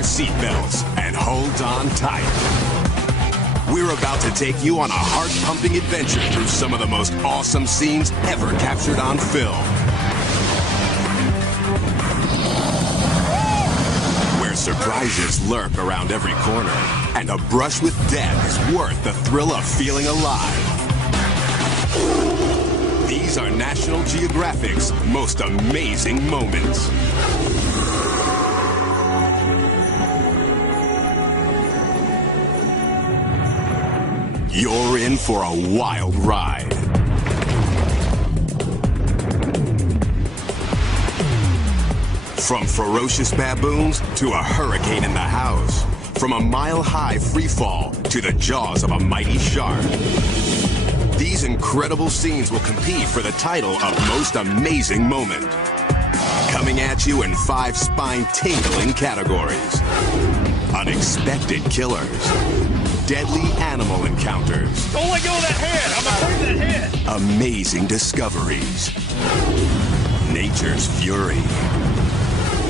your seatbelts and hold on tight. We're about to take you on a heart-pumping adventure through some of the most awesome scenes ever captured on film. Where surprises lurk around every corner, and a brush with death is worth the thrill of feeling alive. These are National Geographic's most amazing moments. You're in for a wild ride. From ferocious baboons to a hurricane in the house. From a mile-high freefall to the jaws of a mighty shark. These incredible scenes will compete for the title of Most Amazing Moment. Coming at you in 5 spine-tingling categories. Unexpected killers. Deadly animal encounters. Don't let go of that head! I'm afraid of that head! Amazing discoveries. Nature's fury.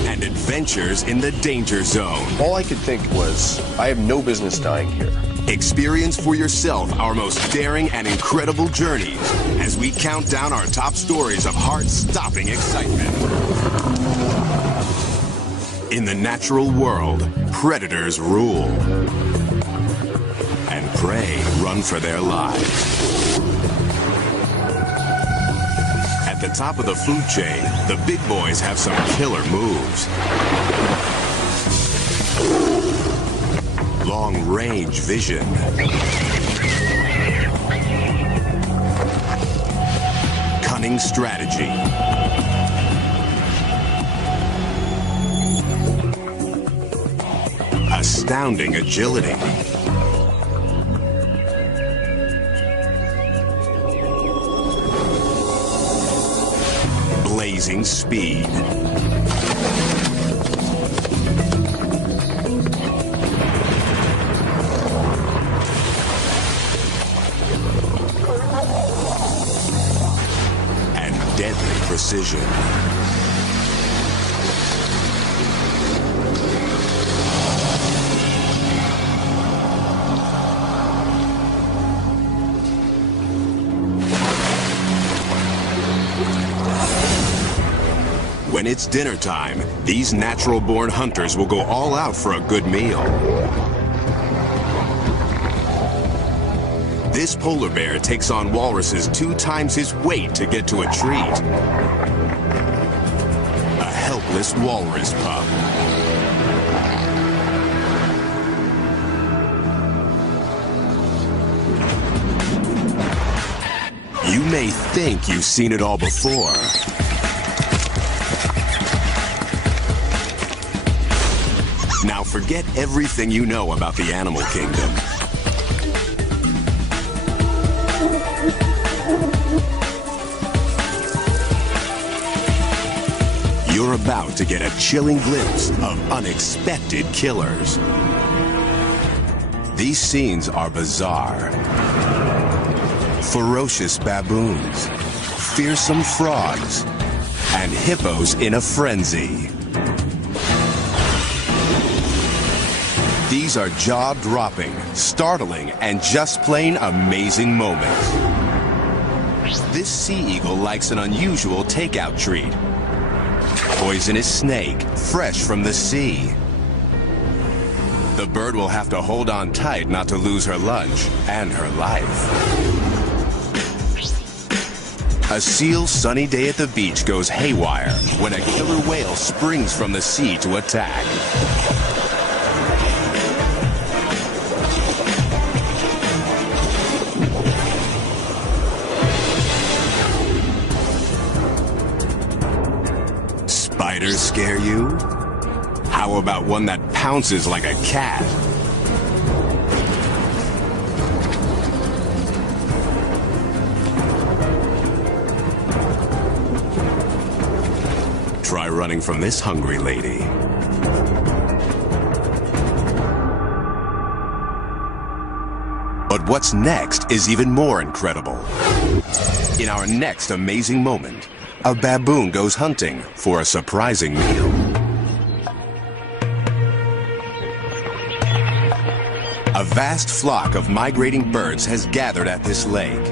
And adventures in the danger zone. All I could think was, I have no business dying here. Experience for yourself our most daring and incredible journeys as we count down our top stories of heart-stopping excitement. In the natural world, predators rule. And prey run for their lives. At the top of the food chain, the big boys have some killer moves. Long-range vision. Cunning strategy. Astounding agility. Blazing speed. And deadly precision. When it's dinner time, these natural-born hunters will go all out for a good meal. This polar bear takes on walruses 2 times his weight to get to a treat. A helpless walrus pup. You may think you've seen it all before. Now forget everything you know about the animal kingdom. You're about to get a chilling glimpse of unexpected killers. These scenes are bizarre. Ferocious baboons, fearsome frogs, and hippos in a frenzy. These are jaw-dropping, startling, and just plain amazing moments. This sea eagle likes an unusual takeout treat. Poisonous snake, fresh from the sea. The bird will have to hold on tight not to lose her lunch and her life. A seal's sunny day at the beach goes haywire when a killer whale springs from the sea to attack. Spiders scare you? How about one that pounces like a cat? Try running from this hungry lady. But what's next is even more incredible. In our next amazing moment, a baboon goes hunting for a surprising meal. A vast flock of migrating birds has gathered at this lake.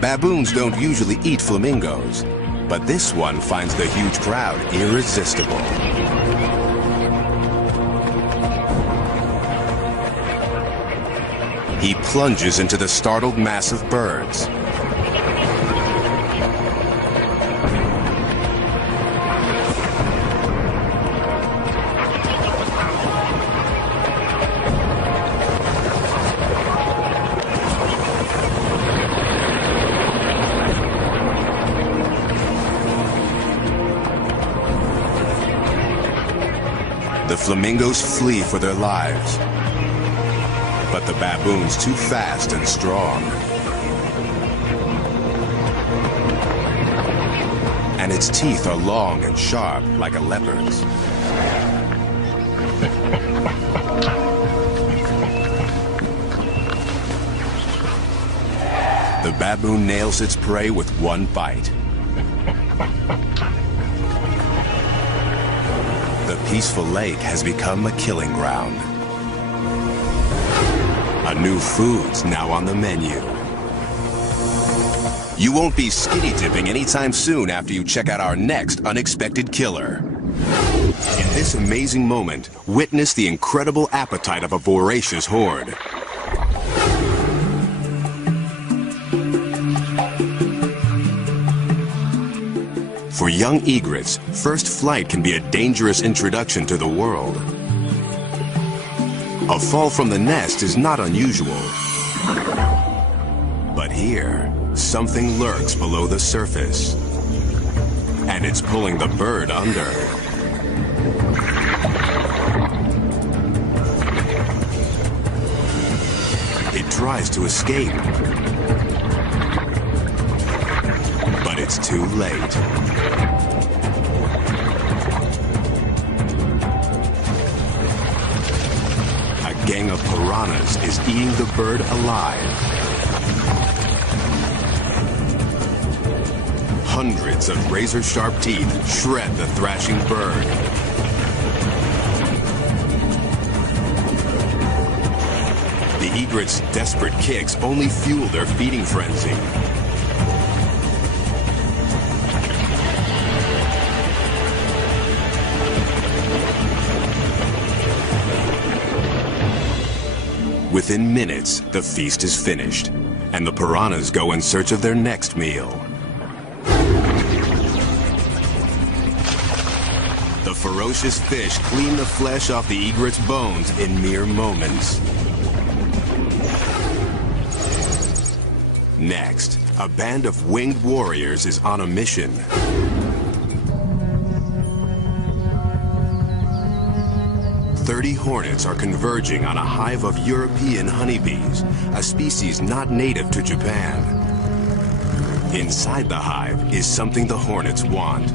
Baboons don't usually eat flamingos, but this one finds the huge crowd irresistible. He plunges into the startled mass of birds. The flamingos flee for their lives, but the baboon's too fast and strong. And its teeth are long and sharp like a leopard's. The baboon nails its prey with one bite. The peaceful lake has become a killing ground. A new food's now on the menu. You won't be skinny dipping anytime soon after you check out our next unexpected killer. In this amazing moment, witness the incredible appetite of a voracious horde. For young egrets, first flight can be a dangerous introduction to the world. A fall from the nest is not unusual. But here, something lurks below the surface. And it's pulling the bird under. It tries to escape. But it's too late. A gang of piranhas is eating the bird alive. Hundreds of razor-sharp teeth shred the thrashing bird. The egret's desperate kicks only fuel their feeding frenzy. Within minutes, the feast is finished, and the piranhas go in search of their next meal. The ferocious fish clean the flesh off the egret's bones in mere moments. Next, a band of winged warriors is on a mission. Hornets are converging on a hive of European honeybees, a species not native to Japan. Inside the hive is something the hornets want.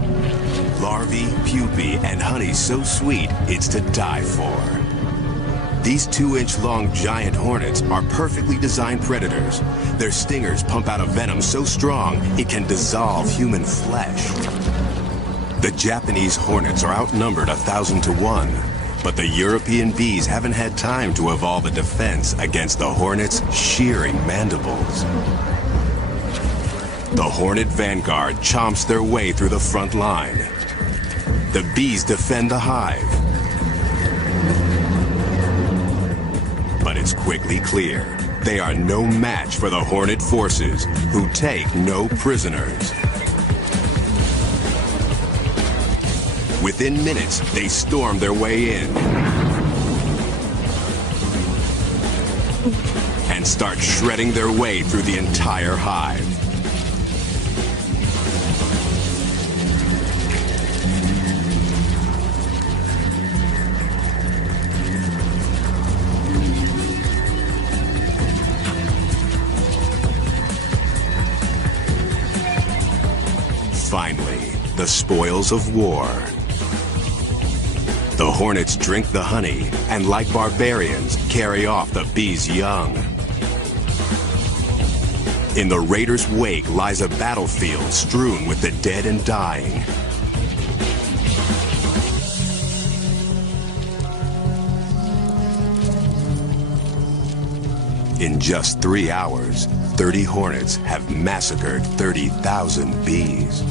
Larvae, pupae, and honey so sweet it's to die for. These 2-inch-long giant hornets are perfectly designed predators. Their stingers pump out a venom so strong it can dissolve human flesh. The Japanese hornets are outnumbered 1,000 to 1. But the European bees haven't had time to evolve a defense against the hornets' shearing mandibles. The hornet vanguard chomps their way through the front line. The bees defend the hive. But it's quickly clear they are no match for the hornet forces, who take no prisoners. Within minutes, they storm their way in and start shredding their way through the entire hive. Finally, the spoils of war. The hornets drink the honey and, like barbarians, carry off the bees' young. In the raiders' wake lies a battlefield strewn with the dead and dying. In just 3 hours, 30 hornets have massacred 30,000 bees.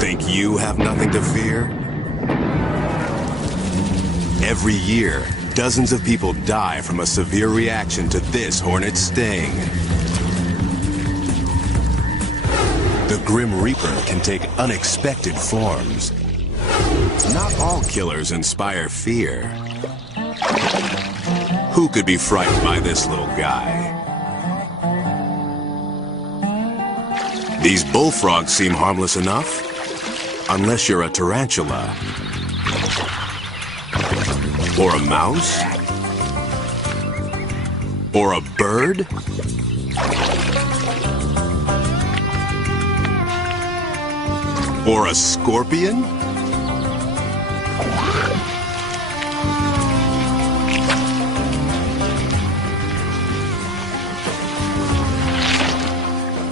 Think you have nothing to fear? Every year, dozens of people die from a severe reaction to this hornet sting. The Grim Reaper can take unexpected forms. Not all killers inspire fear. Who could be frightened by this little guy? These bullfrogs seem harmless enough, unless you're a tarantula, or a mouse, or a bird. Or a scorpion?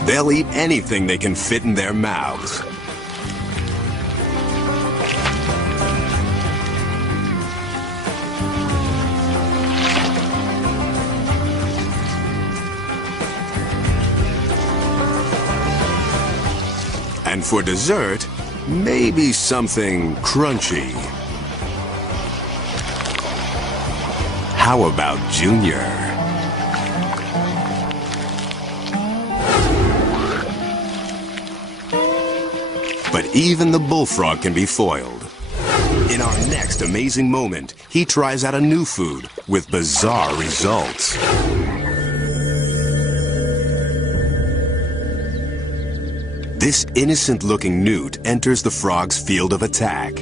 They'll eat anything they can fit in their mouths. And for dessert, maybe something crunchy. How about Junior? But even the bullfrog can be foiled. In our next amazing moment, he tries out a new food with bizarre results. This innocent-looking newt enters the frog's field of attack.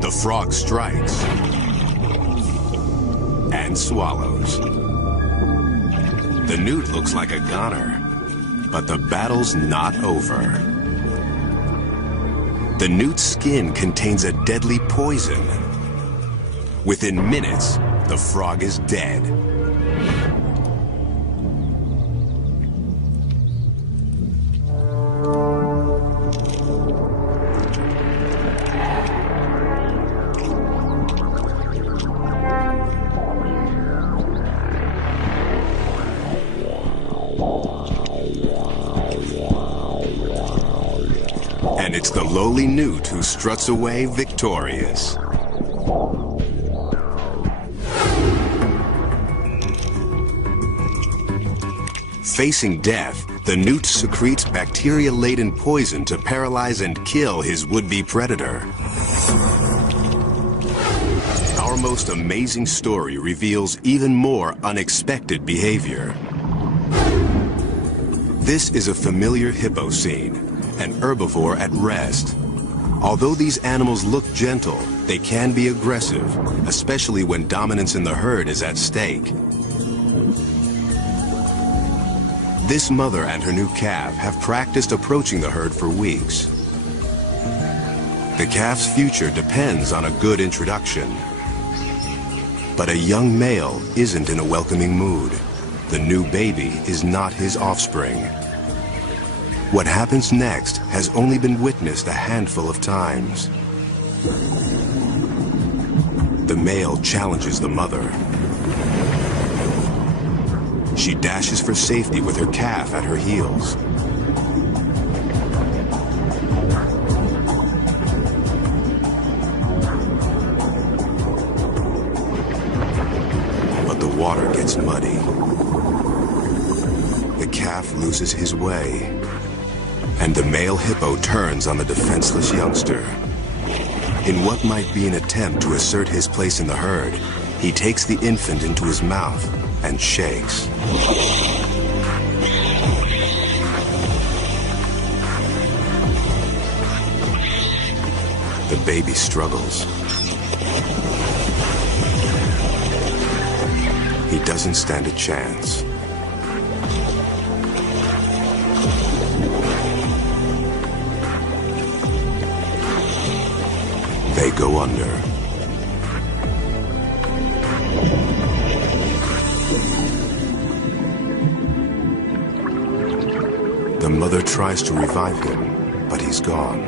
The frog strikes and swallows. The newt looks like a goner, but the battle's not over. The newt's skin contains a deadly poison. Within minutes, the frog is dead. And it's the lowly newt who struts away victorious. Facing death, the newt secretes bacteria-laden poison to paralyze and kill his would-be predator. Our most amazing story reveals even more unexpected behavior. This is a familiar hippo scene, an herbivore at rest. Although these animals look gentle, they can be aggressive, especially when dominance in the herd is at stake. This mother and her new calf have practiced approaching the herd for weeks. The calf's future depends on a good introduction. But a young male isn't in a welcoming mood. The new baby is not his offspring. What happens next has only been witnessed a handful of times. The male challenges the mother. She dashes for safety with her calf at her heels. But the water gets muddy. The calf loses his way, and the male hippo turns on the defenseless youngster. In what might be an attempt to assert his place in the herd, he takes the infant into his mouth and shakes. The baby struggles. He doesn't stand a chance. They go under. The mother tries to revive him, but he's gone.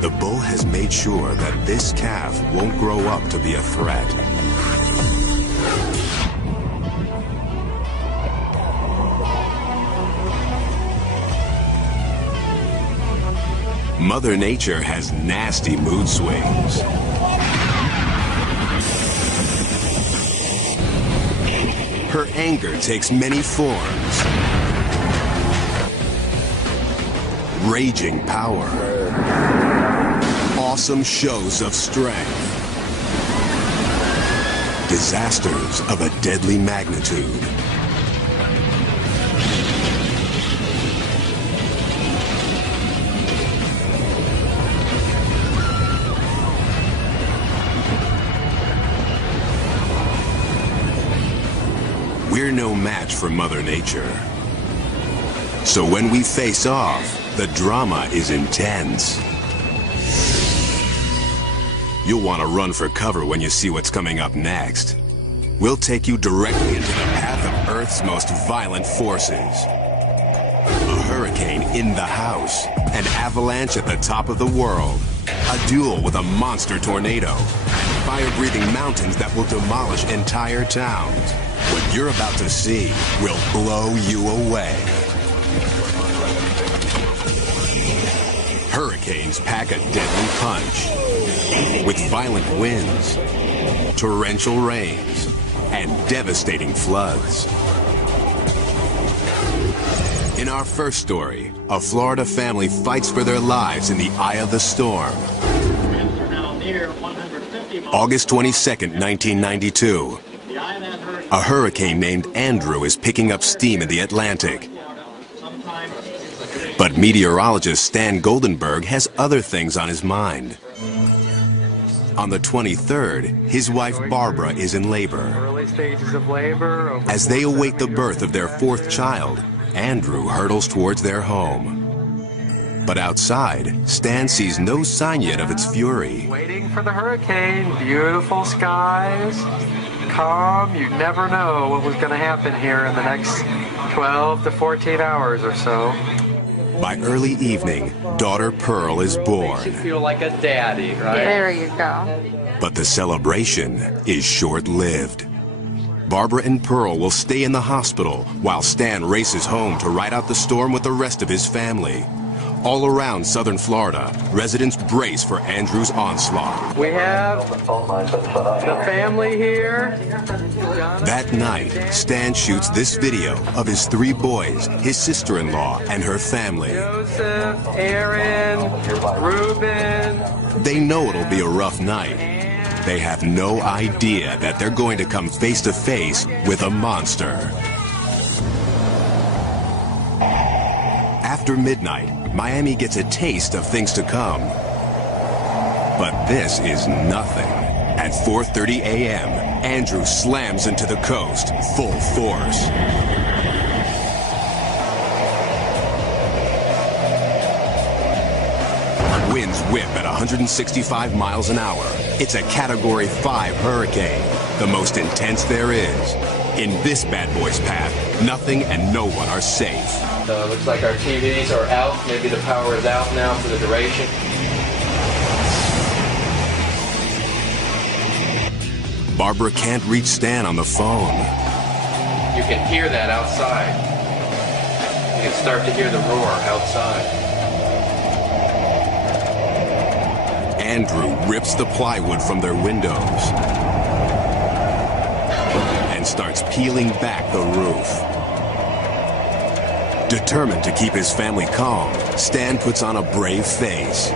The bull has made sure that this calf won't grow up to be a threat. Mother Nature has nasty mood swings. Her anger takes many forms. Raging power. Awesome shows of strength. Disasters of a deadly magnitude. We're no match for Mother Nature. So when we face off, the drama is intense. You'll want to run for cover when you see what's coming up next. We'll take you directly into the path of Earth's most violent forces. A hurricane in the house, an avalanche at the top of the world, a duel with a monster tornado, and fire-breathing mountains that will demolish entire towns. What you're about to see will blow you away. Hurricanes pack a deadly punch. With violent winds, torrential rains, and devastating floods. In our first story, a Florida family fights for their lives in the eye of the storm. August 22nd, 1992. A hurricane named Andrew is picking up steam in the Atlantic. But meteorologist Stan Goldenberg has other things on his mind. On the 23rd, his wife Barbara is in labor. Early stages of labor. As they await the birth of their fourth child, Andrew hurtles towards their home. But outside, Stan sees no sign yet of its fury. Waiting for the hurricane. Beautiful skies. Calm. You never know what was going to happen here in the next 12 to 14 hours or so. By early evening, daughter Pearl is born. Makes you feel like a daddy, right? There you go. But the celebration is short-lived. Barbara and Pearl will stay in the hospital while Stan races home to ride out the storm with the rest of his family. All around southern Florida, residents brace for Andrew's onslaught. We have the family here. That night, Stan shoots this video of his three boys, his sister-in-law, and her family. Joseph, Aaron, Reuben. They know it'll be a rough night. They have no idea that they're going to come face to face with a monster. After midnight, Miami gets a taste of things to come. But this is nothing. At 4:30 a.m., Andrew slams into the coast, full force. Winds whip at 165 miles an hour. It's a Category 5 hurricane, the most intense there is. In this bad boy's path, nothing and no one are safe. Looks like our TVs are out. Maybe the power is out now for the duration. Barbara can't reach Stan on the phone. You can hear that outside. You can start to hear the roar outside. Andrew rips the plywood from their windows and starts peeling back the roof. Determined to keep his family calm, Stan puts on a brave face.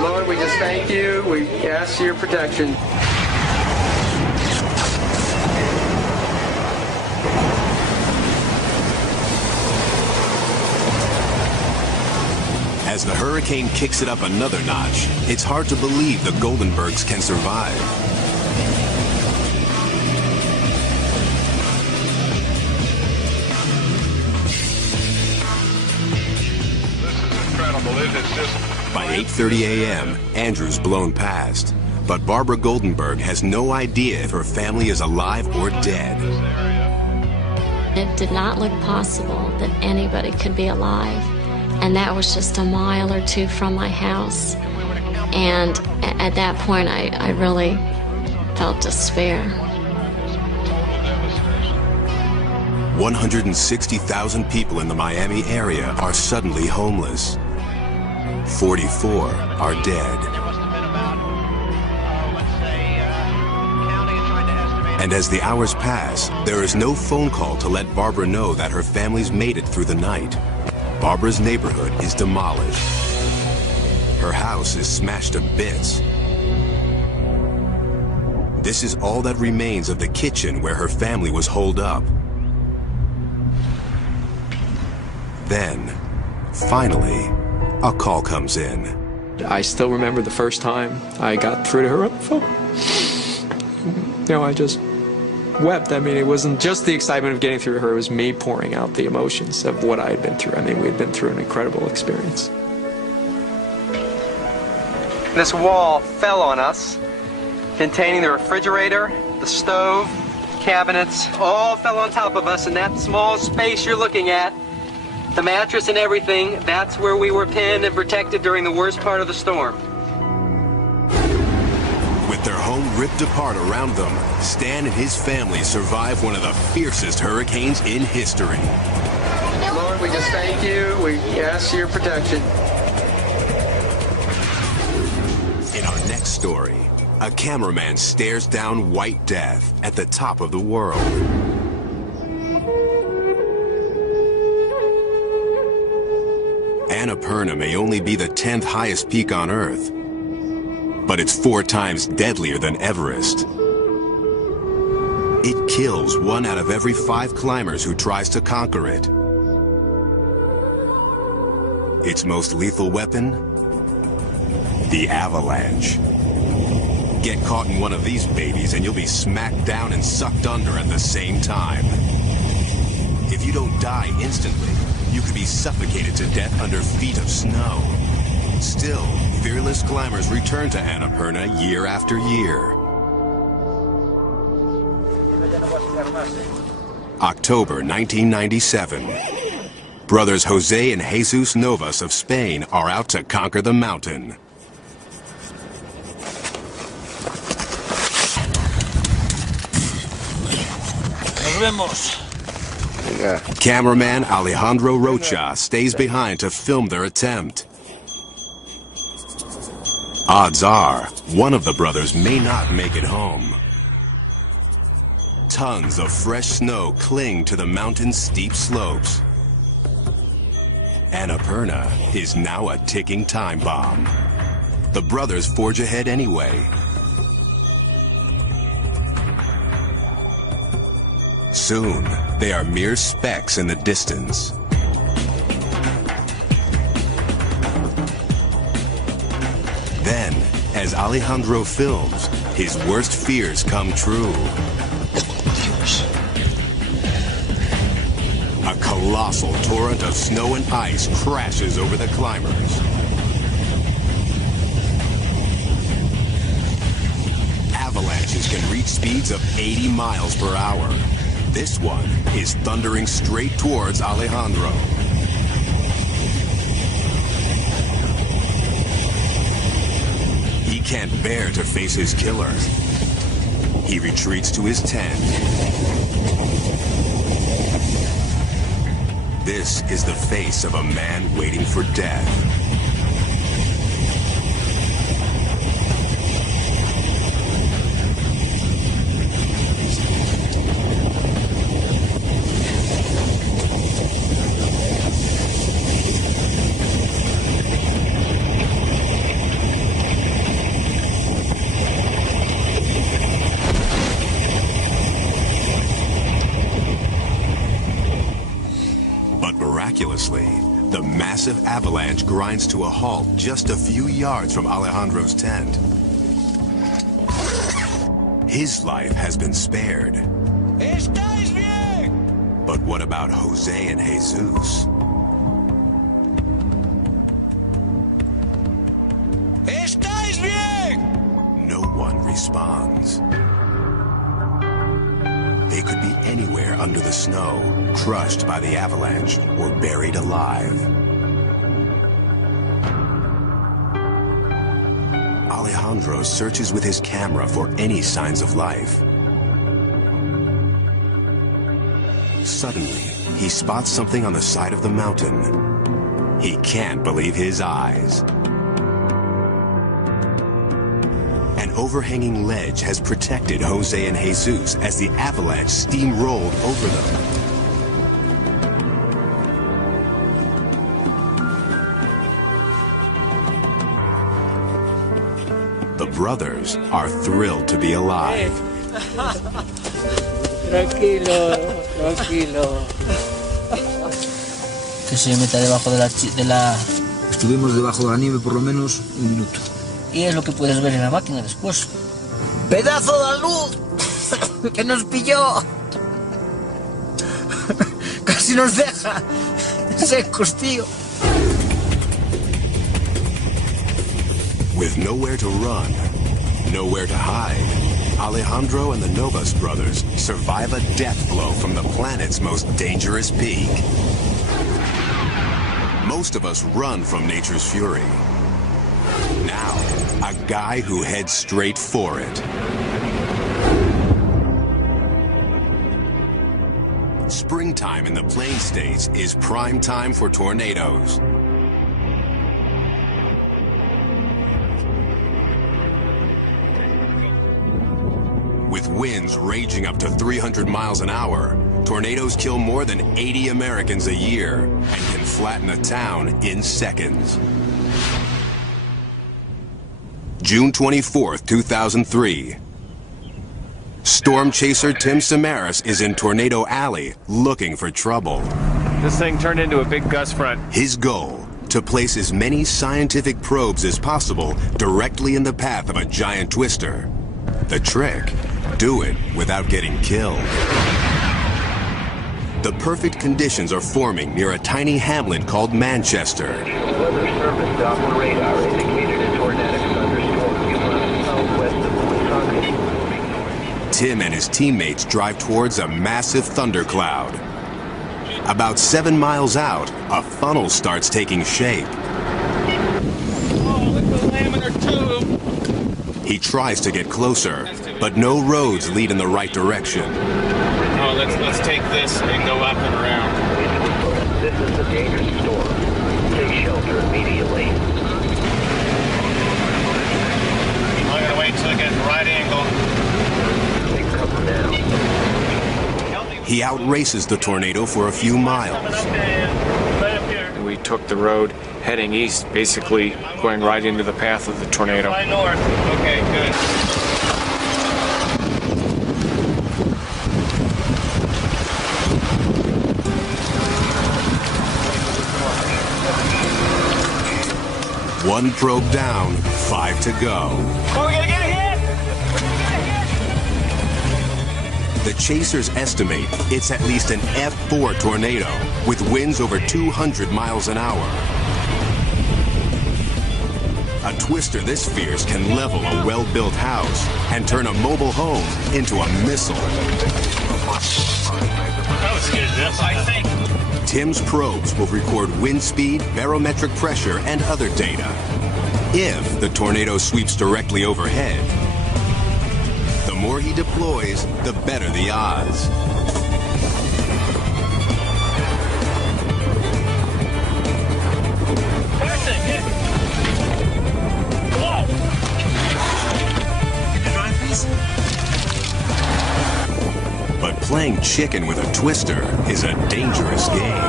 Lord, we just thank you. We ask for your protection. As the hurricane kicks it up another notch, it's hard to believe the Goldenbergs can survive. normal. It's just... By 8:30 a.m., Andrew's blown past. But Barbara Goldenberg has no idea if her family is alive or dead. It did not look possible that anybody could be alive. And that was just a mile or two from my house. And at that point, I really felt despair. 160,000 people in the Miami area are suddenly homeless. 44 are dead. And as the hours pass, there is no phone call to let Barbara know that her family's made it through the night. Barbara's neighborhood is demolished. Her house is smashed to bits. This is all that remains of the kitchen where her family was holed up. Then, finally, a call comes in. I still remember the first time I got through to her on the phone. You know, I just wept. I mean, it wasn't just the excitement of getting through to her, it was me pouring out the emotions of what I had been through. I mean, we had been through an incredible experience. This wall fell on us, containing the refrigerator, the stove, cabinets, all fell on top of us in that small space you're looking at. The mattress and everything, that's where we were pinned and protected during the worst part of the storm. With their home ripped apart around them, Stan and his family survived one of the fiercest hurricanes in history. Lord, we just thank you. We ask your protection. In our next story, a cameraman stares down white death at the top of the world. Annapurna may only be the 10th highest peak on Earth, but it's 4 times deadlier than Everest. It kills 1 out of every 5 climbers who tries to conquer it. Its most lethal weapon? The avalanche. Get caught in one of these babies and you'll be smacked down and sucked under at the same time. If you don't die instantly, you could be suffocated to death under feet of snow. Still, fearless climbers return to Annapurna year after year. October 1997. Brothers Jose and Jesus Novas of Spain are out to conquer the mountain. Nos vemos. Cameraman Alejandro Rocha stays behind to film their attempt. Odds are, one of the brothers may not make it home. Tons of fresh snow cling to the mountain's steep slopes. Annapurna is now a ticking time bomb. The brothers forge ahead anyway. Soon, they are mere specks in the distance. Then, as Alejandro films, his worst fears come true. A colossal torrent of snow and ice crashes over the climbers. Avalanches can reach speeds of 80 miles per hour. This one is thundering straight towards Alejandro. He can't bear to face his killer. He retreats to his tent. This is the face of a man waiting for death. Miraculously, the massive avalanche grinds to a halt just a few yards from Alejandro's tent. His life has been spared. ¿Estáis bien? But what about Jose and Jesus? responds. They could be anywhere under the snow, crushed by the avalanche, or buried alive. Alejandro searches with his camera for any signs of life. Suddenly, he spots something on the side of the mountain. He can't believe his eyes. An overhanging ledge has protected Jose and Jesus as the avalanche steamrolled over them. The brothers are thrilled to be alive. Tranquilo, tranquilo. Que se meta debajo de la... Estuvimos debajo de la nieve por lo menos un minuto. Y es lo que puedes ver en la máquina después. ¡Pedazo de luz! ¡Que nos pilló! Casi nos deja secos, tío. With nowhere to run, nowhere to hide, Alejandro and the Novas brothers survive a death blow from the planet's most dangerous peak. Most of us run from nature's fury. Now, a guy who heads straight for it. Springtime in the Plain States is prime time for tornadoes. With winds raging up to 300 miles an hour, tornadoes kill more than 80 Americans a year and can flatten a town in seconds. June 24th, 2003. Storm chaser Tim Samaras is in Tornado Alley looking for trouble. This thing turned into a big gust front. His goal, to place as many scientific probes as possible directly in the path of a giant twister. The trick, do it without getting killed. The perfect conditions are forming near a tiny hamlet called Manchester. Weather Service Doppler radar indicated a tornadic thunderstorm southwest of Wisconsin. Tim and his teammates drive towards a massive thundercloud. About 7 miles out, a funnel starts taking shape. Oh, look at the laminar tube. He tries to get closer, but no roads lead in the right direction. Oh, let's take this and go up and around. This is a dangerous storm. Take shelter immediately. I'm gonna wait till I get the right angle. Take cover now. He outraces the tornado for a few miles. And we took the road heading east, basically going right into the path of the tornado. Right north. Okay, good. One probe down, 5 to go. Oh, we're gonna get hit! The chasers estimate it's at least an F4 tornado with winds over 200 miles an hour. A twister this fierce can level a well-built house and turn a mobile home into a missile. That was good, this, I think. Tim's probes will record wind speed, barometric pressure, and other data. If the tornado sweeps directly overhead, the more he deploys, the better the odds. But playing chicken with a twister is a dangerous game.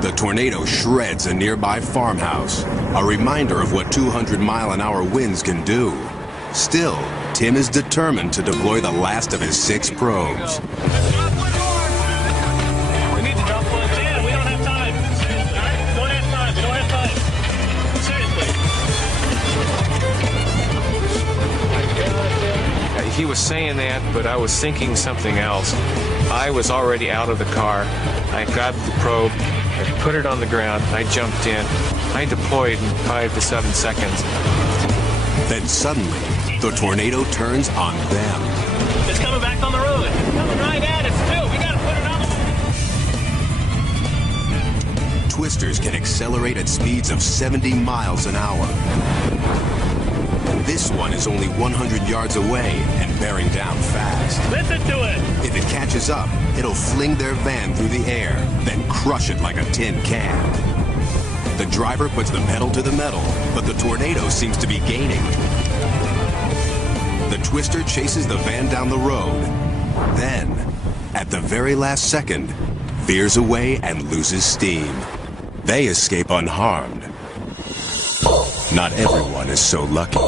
The tornado shreds a nearby farmhouse, a reminder of what 200-mile-an-hour winds can do. Still, Tim is determined to deploy the last of his 6 probes. We need to drop one. Dan, we don't have time. We don't have time. We don't have time. Seriously. He was saying that, but I was thinking something else. I was already out of the car. I grabbed the probe, I put it on the ground, I jumped in. I deployed in 5 to 7 seconds. Then suddenly, the tornado turns on them. It's coming back on the road. It's coming right at us, too. We got to put it on. Twisters can accelerate at speeds of 70 miles an hour. This one is only 100 yards away and bearing down fast. Listen to it. If it catches up, it'll fling their van through the air, then crush it like a tin can. The driver puts the pedal to the metal, but the tornado seems to be gaining. The Twister chases the van down the road. Then, at the very last second, veers away and loses steam. They escape unharmed. Not everyone is so lucky.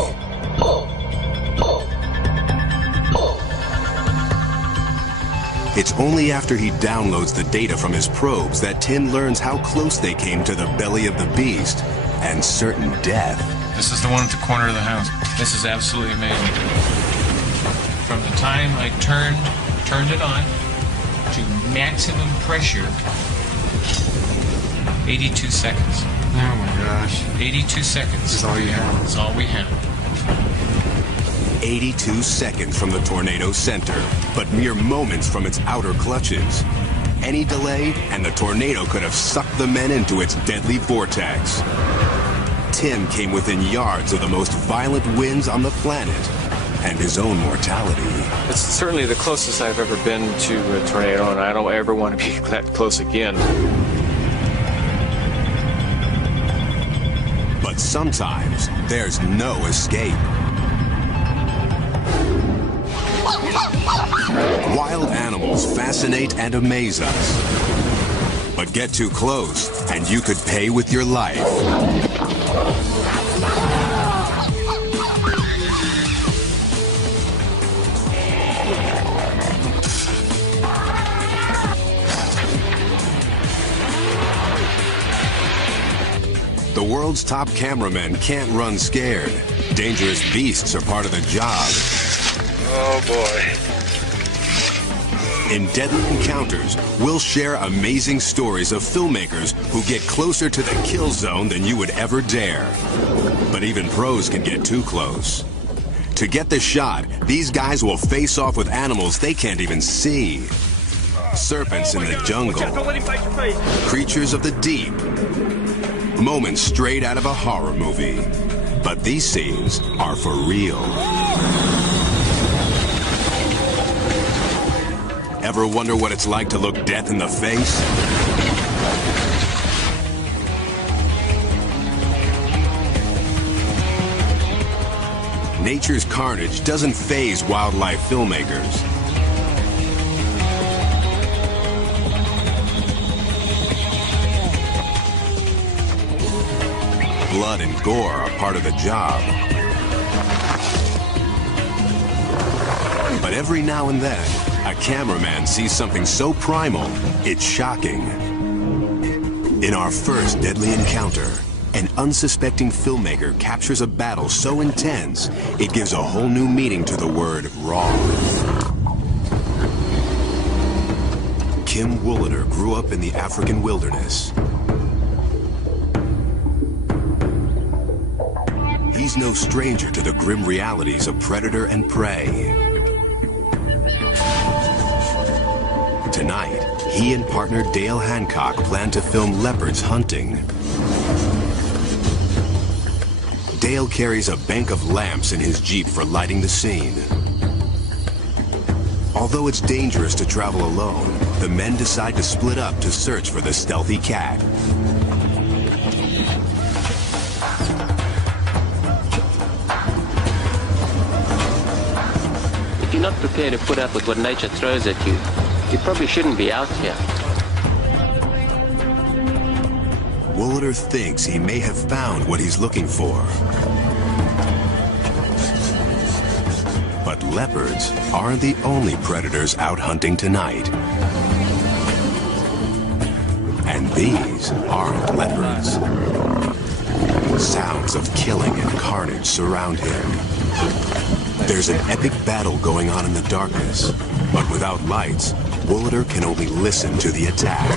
It's only after he downloads the data from his probes that Tim learns how close they came to the belly of the beast and certain death. This is the one at the corner of the house. This is absolutely amazing. From the time I turned it on to maximum pressure, 82 seconds. Oh my gosh. 82 seconds. This is all you have. That's all we have. 82 seconds from the tornado's center, but mere moments from its outer clutches. Any delay, and the tornado could have sucked the men into its deadly vortex. Tim came within yards of the most violent winds on the planet, and his own mortality. It's certainly the closest I've ever been to a tornado, and I don't ever want to be that close again. But sometimes, there's no escape. Wild animals fascinate and amaze us. But get too close, and you could pay with your life. The world's top cameramen can't run scared. Dangerous beasts are part of the job. Oh boy. In Deadly Encounters, we'll share amazing stories of filmmakers who get closer to the kill zone than you would ever dare. But even pros can get too close. To get the shot, these guys will face off with animals they can't even see. Serpents in the jungle. Creatures of the deep. Moments straight out of a horror movie. But these scenes are for real. Ever wonder what it's like to look death in the face? Nature's carnage doesn't faze wildlife filmmakers. Blood and gore are part of the job. But every now and then, a cameraman sees something so primal, it's shocking. In our first Deadly Encounter, an unsuspecting filmmaker captures a battle so intense, it gives a whole new meaning to the word raw. Kim Wooliter grew up in the African wilderness. He's no stranger to the grim realities of predator and prey. Tonight, he and partner Dale Hancock plan to film leopards hunting. Dale carries a bank of lamps in his Jeep for lighting the scene. Although it's dangerous to travel alone, the men decide to split up to search for the stealthy cat. If you're not prepared to put up with what nature throws at you, you probably shouldn't be out here. Wooliter thinks he may have found what he's looking for. But leopards aren't the only predators out hunting tonight. And these aren't leopards. Sounds of killing and carnage surround him. There's an epic battle going on in the darkness, but without lights, Woolader can only listen to the attack.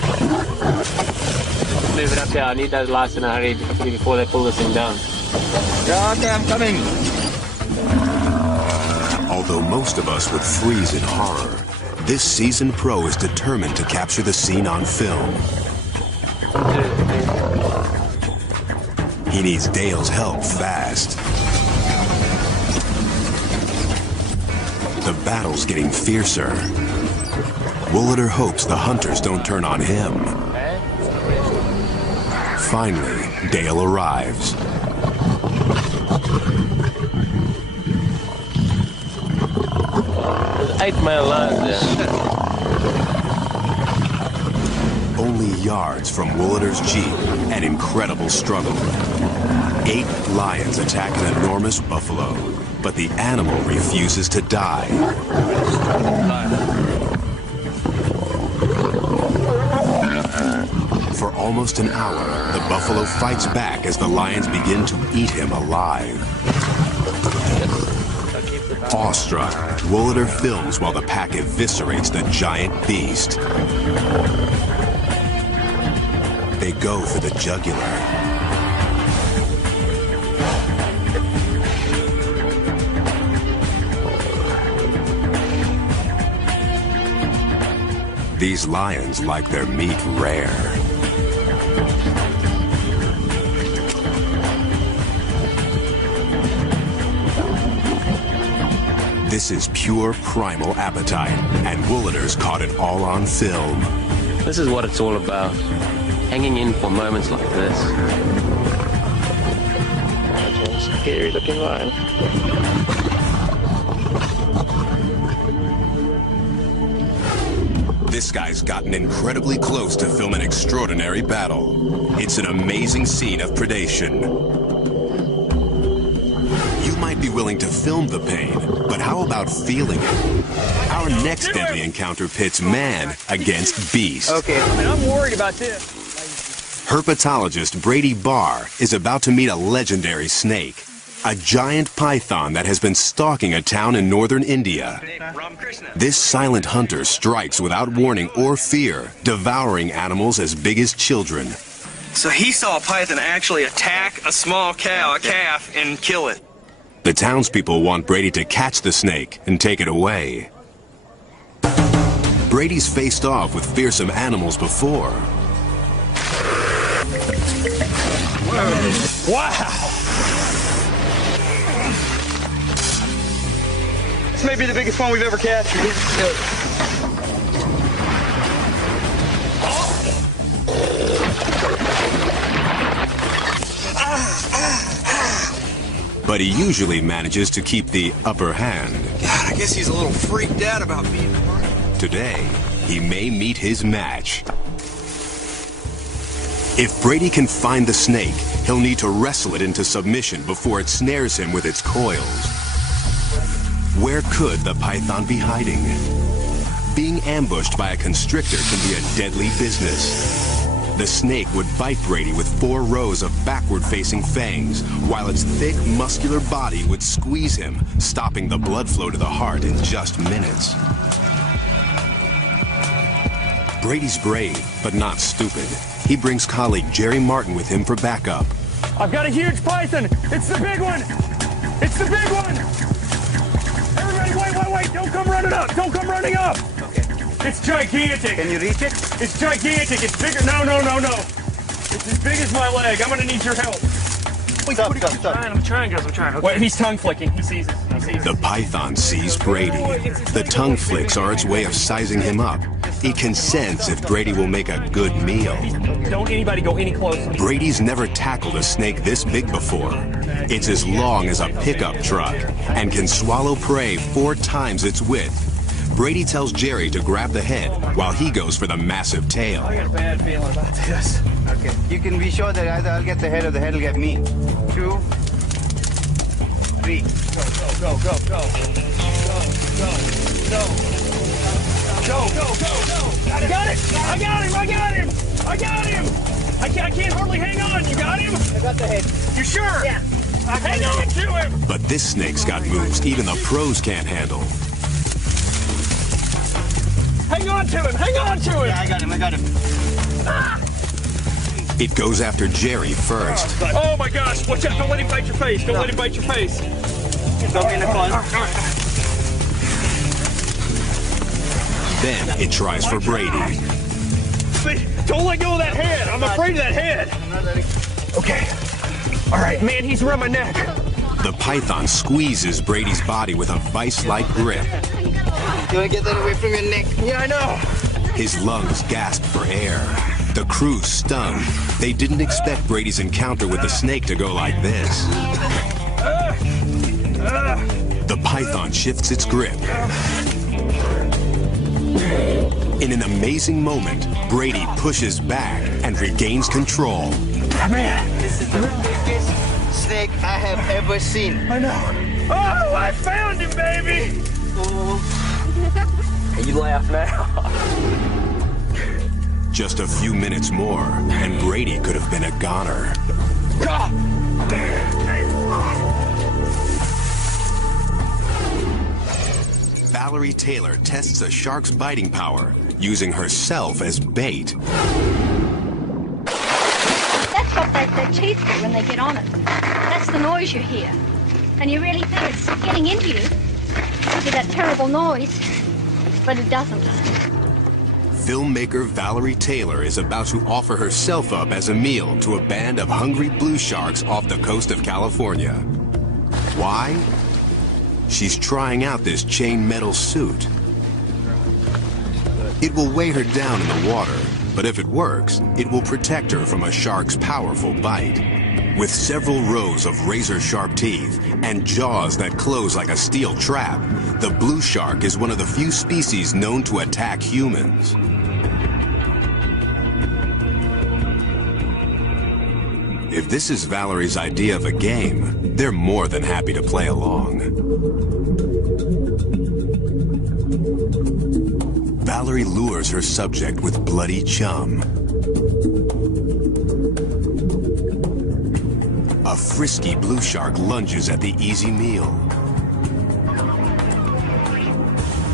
Move it up there. I need those lights in a hurry before they pull this thing down. Yeah, okay, I'm coming. Although most of us would freeze in horror, this seasoned pro is determined to capture the scene on film. He needs Dale's help fast. The battle's getting fiercer. Woolader hopes the hunters don't turn on him. Finally, Dale arrives. 8-mile lines there. Only yards from Woolader's Jeep, an incredible struggle. 8 lions attack an enormous buffalo, but the animal refuses to die. For almost an hour, the buffalo fights back as the lions begin to eat him alive. Awestruck, Woolader films while the pack eviscerates the giant beast. They go for the jugular. These lions like their meat rare. This is pure primal appetite, and Woolader's caught it all on film. This is what it's all about. Hanging in for moments like this. That's one scary looking lion. This guy's gotten incredibly close to film an extraordinary battle. It's an amazing scene of predation. You might be willing to film the pain, but how about feeling it? Our next deadly encounter pits man against beast. Okay, I'm worried about this. Herpetologist Brady Barr is about to meet a legendary snake, a giant python that has been stalking a town in northern India. This silent hunter strikes without warning or fear, devouring animals as big as children. So he saw a python actually attack a small cow, a calf, and kill it. The townspeople want Brady to catch the snake and take it away. Brady's faced off with fearsome animals before. Wow! This may be the biggest one we've ever captured. But he usually manages to keep the upper hand. God, I guess he's a little freaked out about being a part. Today, he may meet his match. If Brady can find the snake, he'll need to wrestle it into submission before it snares him with its coils. Where could the python be hiding? Being ambushed by a constrictor can be a deadly business. The snake would bite Brady with 4 rows of backward-facing fangs, while its thick, muscular body would squeeze him, stopping the blood flow to the heart in just minutes. Brady's brave, but not stupid. He brings colleague Jerry Martin with him for backup. I've got a huge python. It's the big one. It's the big one. Everybody, wait. Don't come running up. Don't come running up. Okay. It's gigantic. Can you reach it? It's gigantic. It's bigger. No. It's as big as my leg. I'm going to need your help. Stop. I'm trying, guys. I'm trying. Okay. Wait, he's tongue flicking. He sees it. The python sees Brady. The tongue flicks are its way of sizing him up. He can sense if Brady will make a good meal. Don't anybody go any closer. Brady's never tackled a snake this big before. It's as long as a pickup truck and can swallow prey 4 times its width. Brady tells Jerry to grab the head while he goes for the massive tail. I got a bad feeling about this. Okay. You can be sure that either I'll get the head or the head will get me. 2, 3. Go. I got him. I can't hardly hang on. You got him? I got the head. You sure? Yeah. Hang on to him. But this snake's got moves even the pros can't handle. Hang on to him! Hang on to him! Yeah, I got him. Ah! It goes after Jerry first. Oh my gosh! Watch out! Don't let him bite your face! Don't let him bite your face! Don't be in the corner. Then it tries for Brady. Don't let go of that head! I'm afraid of that head! Okay. All right, man, he's around my neck. The python squeezes Brady's body with a vice-like grip. You want to get that away from your neck? Yeah, I know. His lungs gasp for air. The crew's stunned. They didn't expect Brady's encounter with the snake to go like this. The python shifts its grip. In an amazing moment, Brady pushes back and regains control. Man, This is the biggest snake I have ever seen. I know. Oh, I found him, baby! You laugh now. Just a few minutes more, and Brady could have been a goner. Valerie Taylor tests a shark's biting power, using herself as bait. That's what their teeth do when they get on it. That's the noise you hear. And you really think it's getting into you. You hear that terrible noise, but it doesn't. Filmmaker Valerie Taylor is about to offer herself up as a meal to a band of hungry blue sharks off the coast of California. Why? She's trying out this chain metal suit. It will weigh her down in the water, but if it works, it will protect her from a shark's powerful bite. With several rows of razor-sharp teeth and jaws that close like a steel trap, the blue shark is one of the few species known to attack humans. If this is Valerie's idea of a game, they're more than happy to play along. Valerie lures her subject with bloody chum. A frisky blue shark lunges at the easy meal.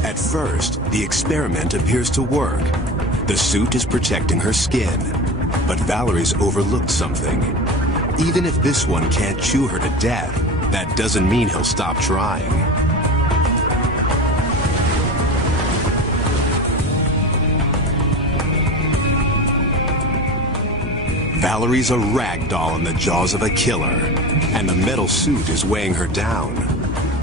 At first, the experiment appears to work. The suit is protecting her skin, but Valerie's overlooked something. Even if this one can't chew her to death, that doesn't mean he'll stop trying. Valerie's a rag doll in the jaws of a killer, and the metal suit is weighing her down.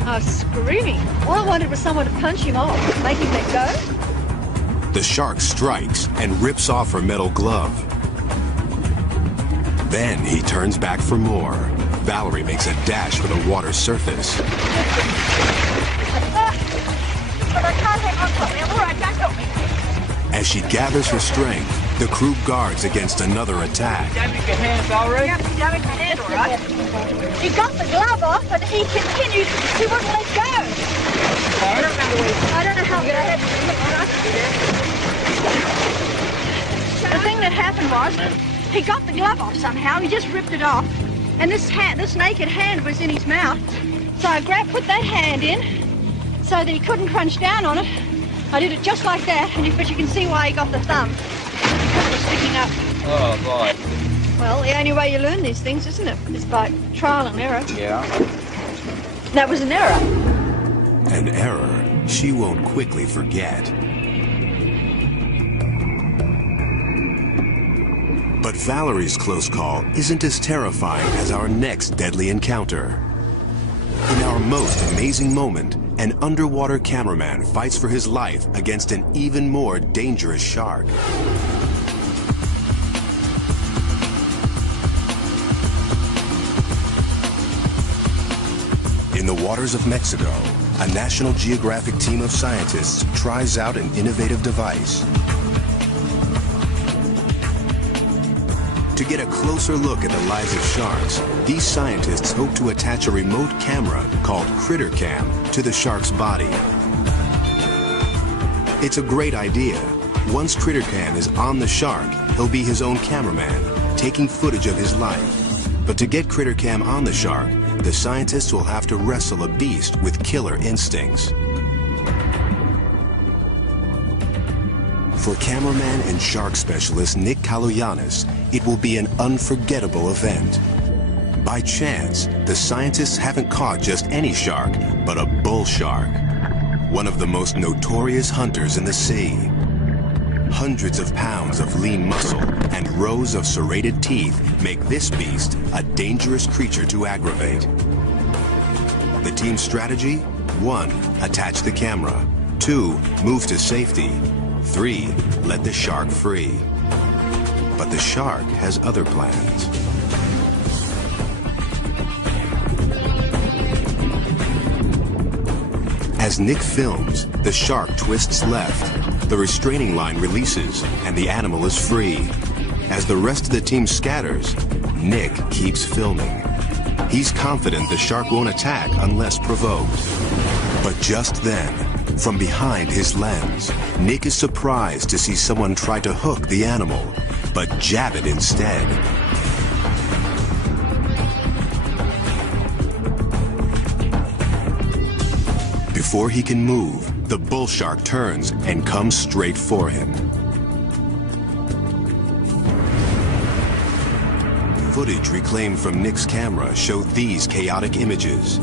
I was screaming. All I wanted was someone to punch him off, make him let go. The shark strikes and rips off her metal glove. Then he turns back for more. Valerie makes a dash for the water's surface. But I can't hang on to me. All right, don't help me. As she gathers her strength, the crew guards against another attack. Damage your hands, Valerie. Yeah, damage your hand, all right. He got the glove off, but he continued. He wouldn't let go. I don't know how bad. The thing that happened was, he got the glove off somehow. He just ripped it off, and this naked hand was in his mouth. So I put that hand in, so that he couldn't crunch down on it. I did it just like that, but you can see why he got the thumb. It was sticking up. Oh, boy. Well, the only way you learn these things, isn't it? Is by trial and error. Yeah. That was an error. An error she won't quickly forget. But Valerie's close call isn't as terrifying as our next deadly encounter. In our most amazing moment, an underwater cameraman fights for his life against an even more dangerous shark. In the waters of Mexico, a National Geographic team of scientists tries out an innovative device. To get a closer look at the lives of sharks, these scientists hope to attach a remote camera called Critter Cam to the shark's body. It's a great idea. Once Critter Cam is on the shark, he'll be his own cameraman, taking footage of his life. But to get Critter Cam on the shark, the scientists will have to wrestle a beast with killer instincts. For cameraman and shark specialist Nick Kaloyanis, it will be an unforgettable event. By chance, the scientists haven't caught just any shark, but a bull shark, one of the most notorious hunters in the sea. Hundreds of pounds of lean muscle and rows of serrated teeth make this beast a dangerous creature to aggravate. The team's strategy? 1. Attach the camera. 2. Move to safety. 3. Let the shark free. But the shark has other plans. As Nick films, the shark twists left. The restraining line releases, and the animal is free. As the rest of the team scatters, Nick keeps filming. He's confident the shark won't attack unless provoked. But just then, from behind his lens, Nick is surprised to see someone try to hook the animal, but jab it instead. Before he can move, the bull shark turns and comes straight for him. Footage reclaimed from Nick's camera showed these chaotic images.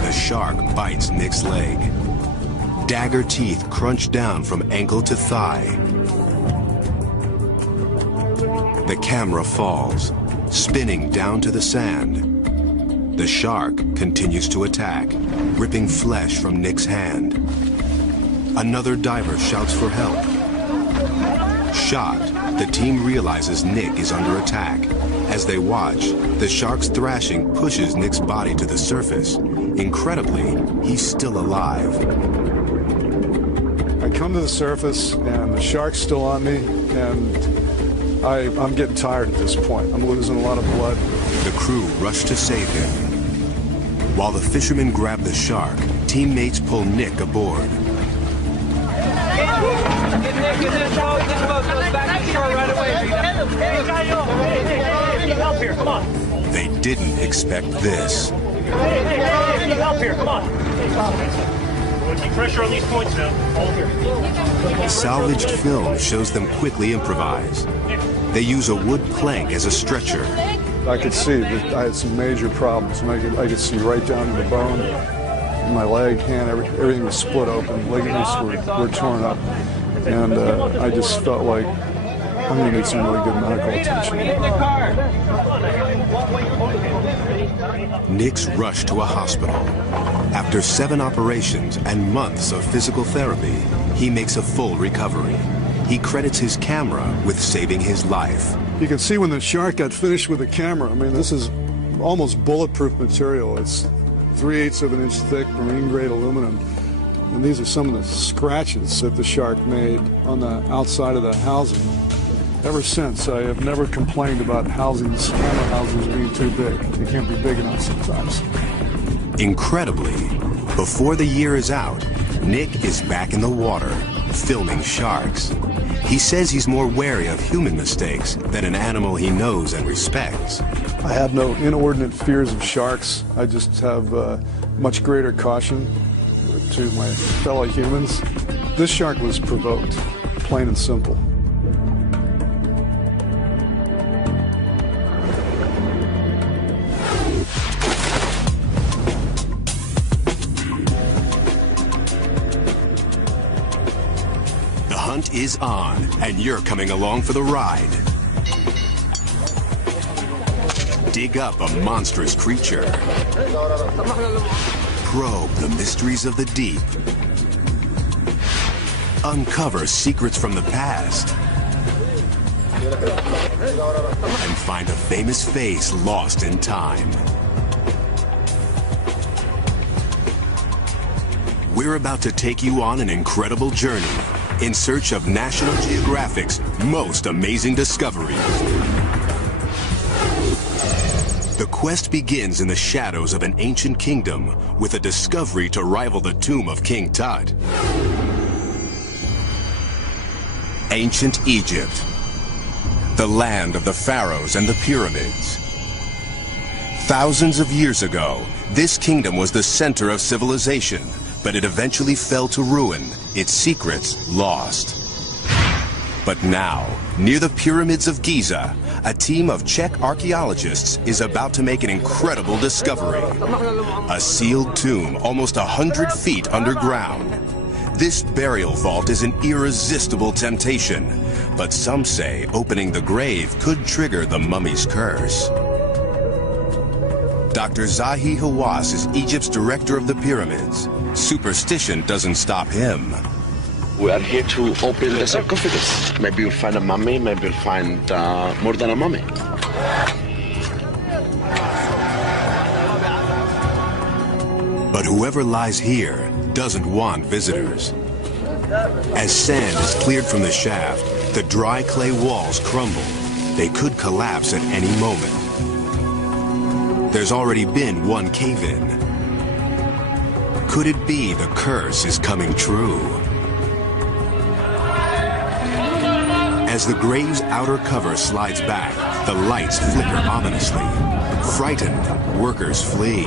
The shark bites Nick's leg. Dagger teeth crunch down from ankle to thigh. The camera falls, spinning down to the sand. The shark continues to attack, ripping flesh from Nick's hand. Another diver shouts for help. Shocked, the team realizes Nick is under attack. As they watch, the shark's thrashing pushes Nick's body to the surface. Incredibly, he's still alive. I come to the surface, and the shark's still on me, and I'm getting tired at this point. I'm losing a lot of blood. The crew rush to save him. While the fishermen grab the shark, teammates pull Nick aboard. Get Nick in this boat. This boat goes back to shore right away. Hey, help here, come on. They didn't expect this. Hey, help here, come on. We'll keep pressure on these points now. Hold here. Salvaged film shows them quickly improvise. They use a wood plank as a stretcher. I could see that I had some major problems, and I could see right down to the bone. My leg, hand, everything was split open. Ligaments were torn up. And I just felt like I'm going to need some really good medical attention. Nick's rushed to a hospital. After 7 operations and months of physical therapy, he makes a full recovery. He credits his camera with saving his life. You can see when the shark got finished with the camera. I mean, this is almost bulletproof material. It's 3/8 of an inch thick, marine-grade aluminum. And these are some of the scratches that the shark made on the outside of the housing. Ever since, I have never complained about housings, camera housings being too big. They can't be big enough sometimes. Incredibly, before the year is out, Nick is back in the water, filming sharks. He says he's more wary of human mistakes than an animal he knows and respects. I have no inordinate fears of sharks. I just have much greater caution to my fellow humans. This shark was provoked, plain and simple. The hunt is on, and you're coming along for the ride. Dig up a monstrous creature. Probe the mysteries of the deep. Uncover secrets from the past. And find a famous face lost in time. We're about to take you on an incredible journey in search of National Geographic's most amazing discoveries. The quest begins in the shadows of an ancient kingdom with a discovery to rival the tomb of King Tut. Ancient Egypt, the land of the pharaohs and the pyramids. Thousands of years ago, this kingdom was the center of civilization, but it eventually fell to ruin, its secrets lost. But now, near the pyramids of Giza, a team of Czech archaeologists is about to make an incredible discovery. A sealed tomb almost 100 feet underground. This burial vault is an irresistible temptation, but some say opening the grave could trigger the mummy's curse. Dr. Zahi Hawass is Egypt's director of the pyramids. Superstition doesn't stop him. We are here to open the sarcophagus. Maybe you'll find a mummy, maybe you'll find more than a mummy. But whoever lies here doesn't want visitors. As sand is cleared from the shaft, the dry clay walls crumble. They could collapse at any moment. There's already been one cave-in. Could it be the curse is coming true? As the grave's outer cover slides back, the lights flicker ominously. Frightened, workers flee.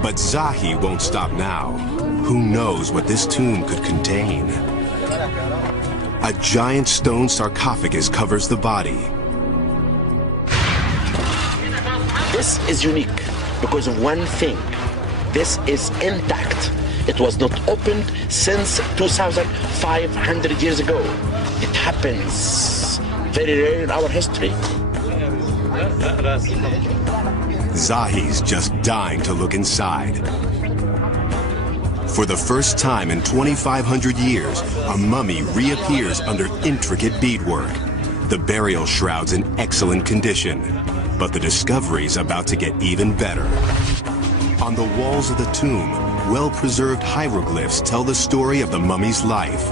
But Zahi won't stop now. Who knows what this tomb could contain? A giant stone sarcophagus covers the body. This is unique because of one thing. This is intact. It was not opened since 2,500 years ago. It happens very rare in our history. Zahi's just dying to look inside. For the first time in 2,500 years, a mummy reappears under intricate beadwork. The burial shroud's in excellent condition, but the discovery's about to get even better. On the walls of the tomb, well-preserved hieroglyphs tell the story of the mummy's life.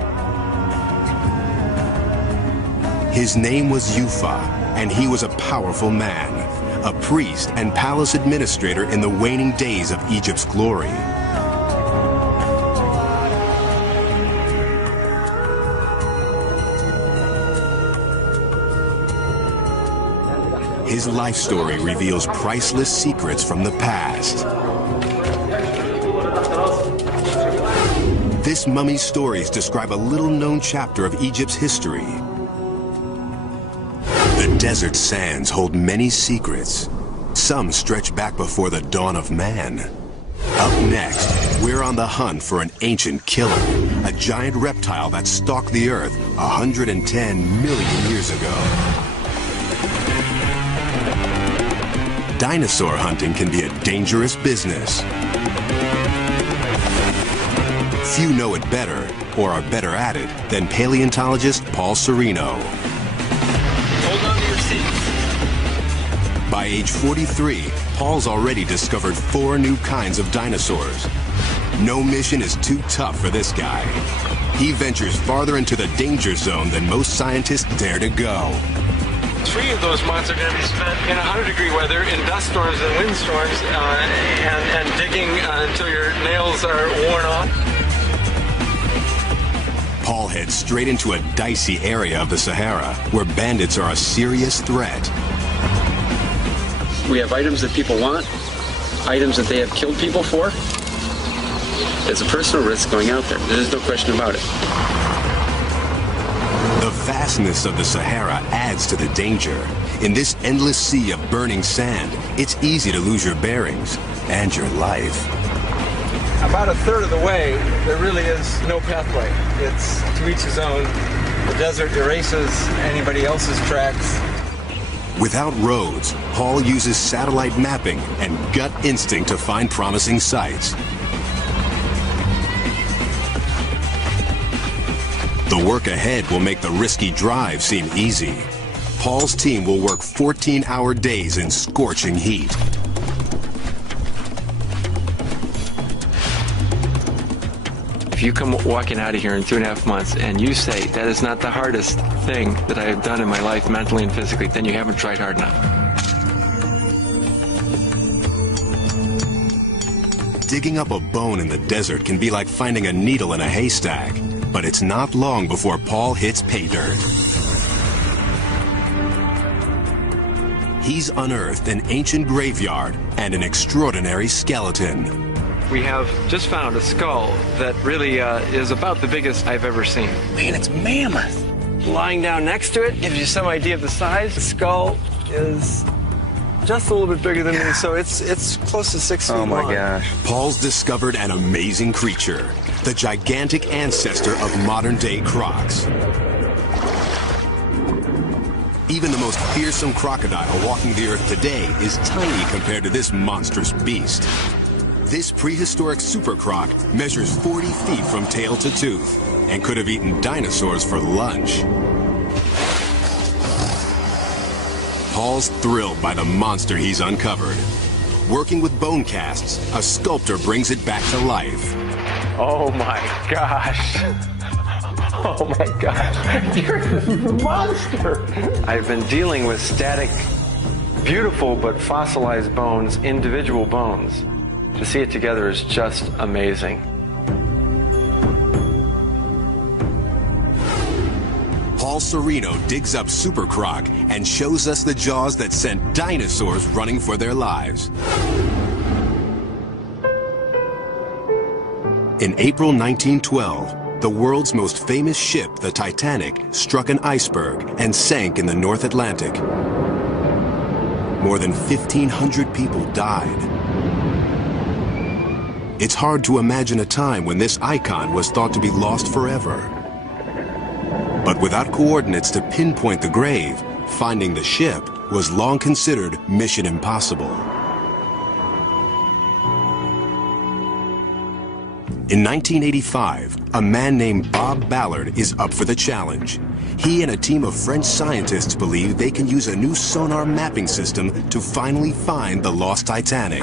His name was Yufa, and he was a powerful man, a priest and palace administrator in the waning days of Egypt's glory. His life story reveals priceless secrets from the past. This mummy's stories describe a little-known chapter of Egypt's history. The desert sands hold many secrets. Some stretch back before the dawn of man. Up next, we're on the hunt for an ancient killer, a giant reptile that stalked the Earth 110 million years ago. Dinosaur hunting can be a dangerous business. Few know it better, or are better at it, than paleontologist Paul Sereno. Hold on to your seats. By age 43, Paul's already discovered 4 new kinds of dinosaurs. No mission is too tough for this guy. He ventures farther into the danger zone than most scientists dare to go. 3 of those months are going to be spent in 100-degree weather, in dust storms and windstorms, and digging until your nails are worn off. Paul heads straight into a dicey area of the Sahara, where bandits are a serious threat. We have items that people want, items that they have killed people for. It's a personal risk going out there. There's no question about it. The vastness of the Sahara adds to the danger. In this endless sea of burning sand, it's easy to lose your bearings and your life. About a third of the way, there really is no pathway. It's to each his own. The desert erases anybody else's tracks. Without roads, Paul uses satellite mapping and gut instinct to find promising sites. The work ahead will make the risky drive seem easy. Paul's team will work 14-hour days in scorching heat. If you come walking out of here in 2.5 months and you say that is not the hardest thing that I have done in my life mentally and physically, then you haven't tried hard enough. Digging up a bone in the desert can be like finding a needle in a haystack, but it's not long before Paul hits pay dirt. He's unearthed an ancient graveyard and an extraordinary skeleton. We have just found a skull that really is about the biggest I've ever seen. Man, it's mammoth. Lying down next to it gives you some idea of the size. The skull is just a little bit bigger than me, so it's close to 6 feet long. Oh my gosh. Paul's discovered an amazing creature, the gigantic ancestor of modern-day crocs. Even the most fearsome crocodile walking the earth today is tiny compared to this monstrous beast. This prehistoric super croc measures 40 feet from tail to tooth and could have eaten dinosaurs for lunch. Paul's thrilled by the monster he's uncovered. Working with bone casts, a sculptor brings it back to life. Oh my gosh. Oh my gosh. You're a monster. I've been dealing with static, beautiful but fossilized bones, individual bones. To see it together is just amazing. Paul Sereno digs up Super Croc and shows us the jaws that sent dinosaurs running for their lives. In April 1912, the world's most famous ship, the Titanic, struck an iceberg and sank in the North Atlantic. More than 1,500 people died. It's hard to imagine a time when this icon was thought to be lost forever. But without coordinates to pinpoint the grave, finding the ship was long considered mission impossible. In 1985, a man named Bob Ballard is up for the challenge. He and a team of French scientists believe they can use a new sonar mapping system to finally find the lost Titanic.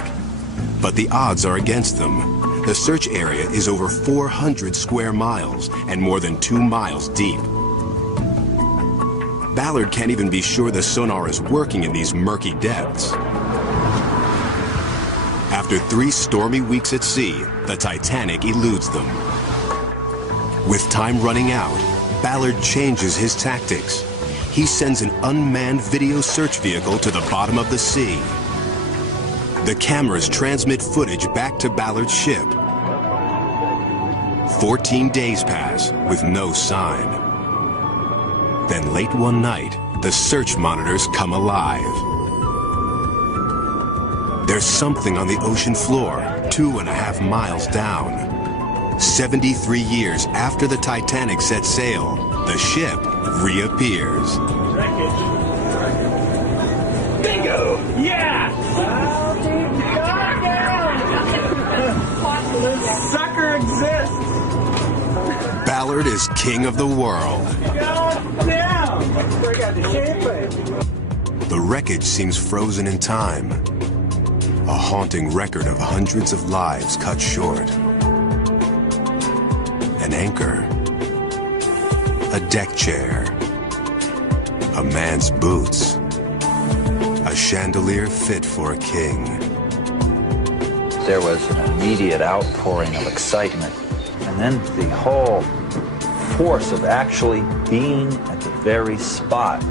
But the odds are against them. The search area is over 400 square miles and more than 2 miles deep. Ballard can't even be sure the sonar is working in these murky depths. After 3 stormy weeks at sea, the Titanic eludes them. With time running out, Ballard changes his tactics. He sends an unmanned video search vehicle to the bottom of the sea. The cameras transmit footage back to Ballard's ship. 14 days pass with no sign. Then late one night, the search monitors come alive. There's something on the ocean floor, 2.5 miles down. 73 years after the Titanic set sail, the ship reappears. Bingo! Yeah! This sucker exists! Ballard is king of the world. The wreckage seems frozen in time. A haunting record of hundreds of lives cut short. An anchor. A deck chair. A man's boots. A chandelier fit for a king. There was an immediate outpouring of excitement. And then the whole force of actually being at the very spot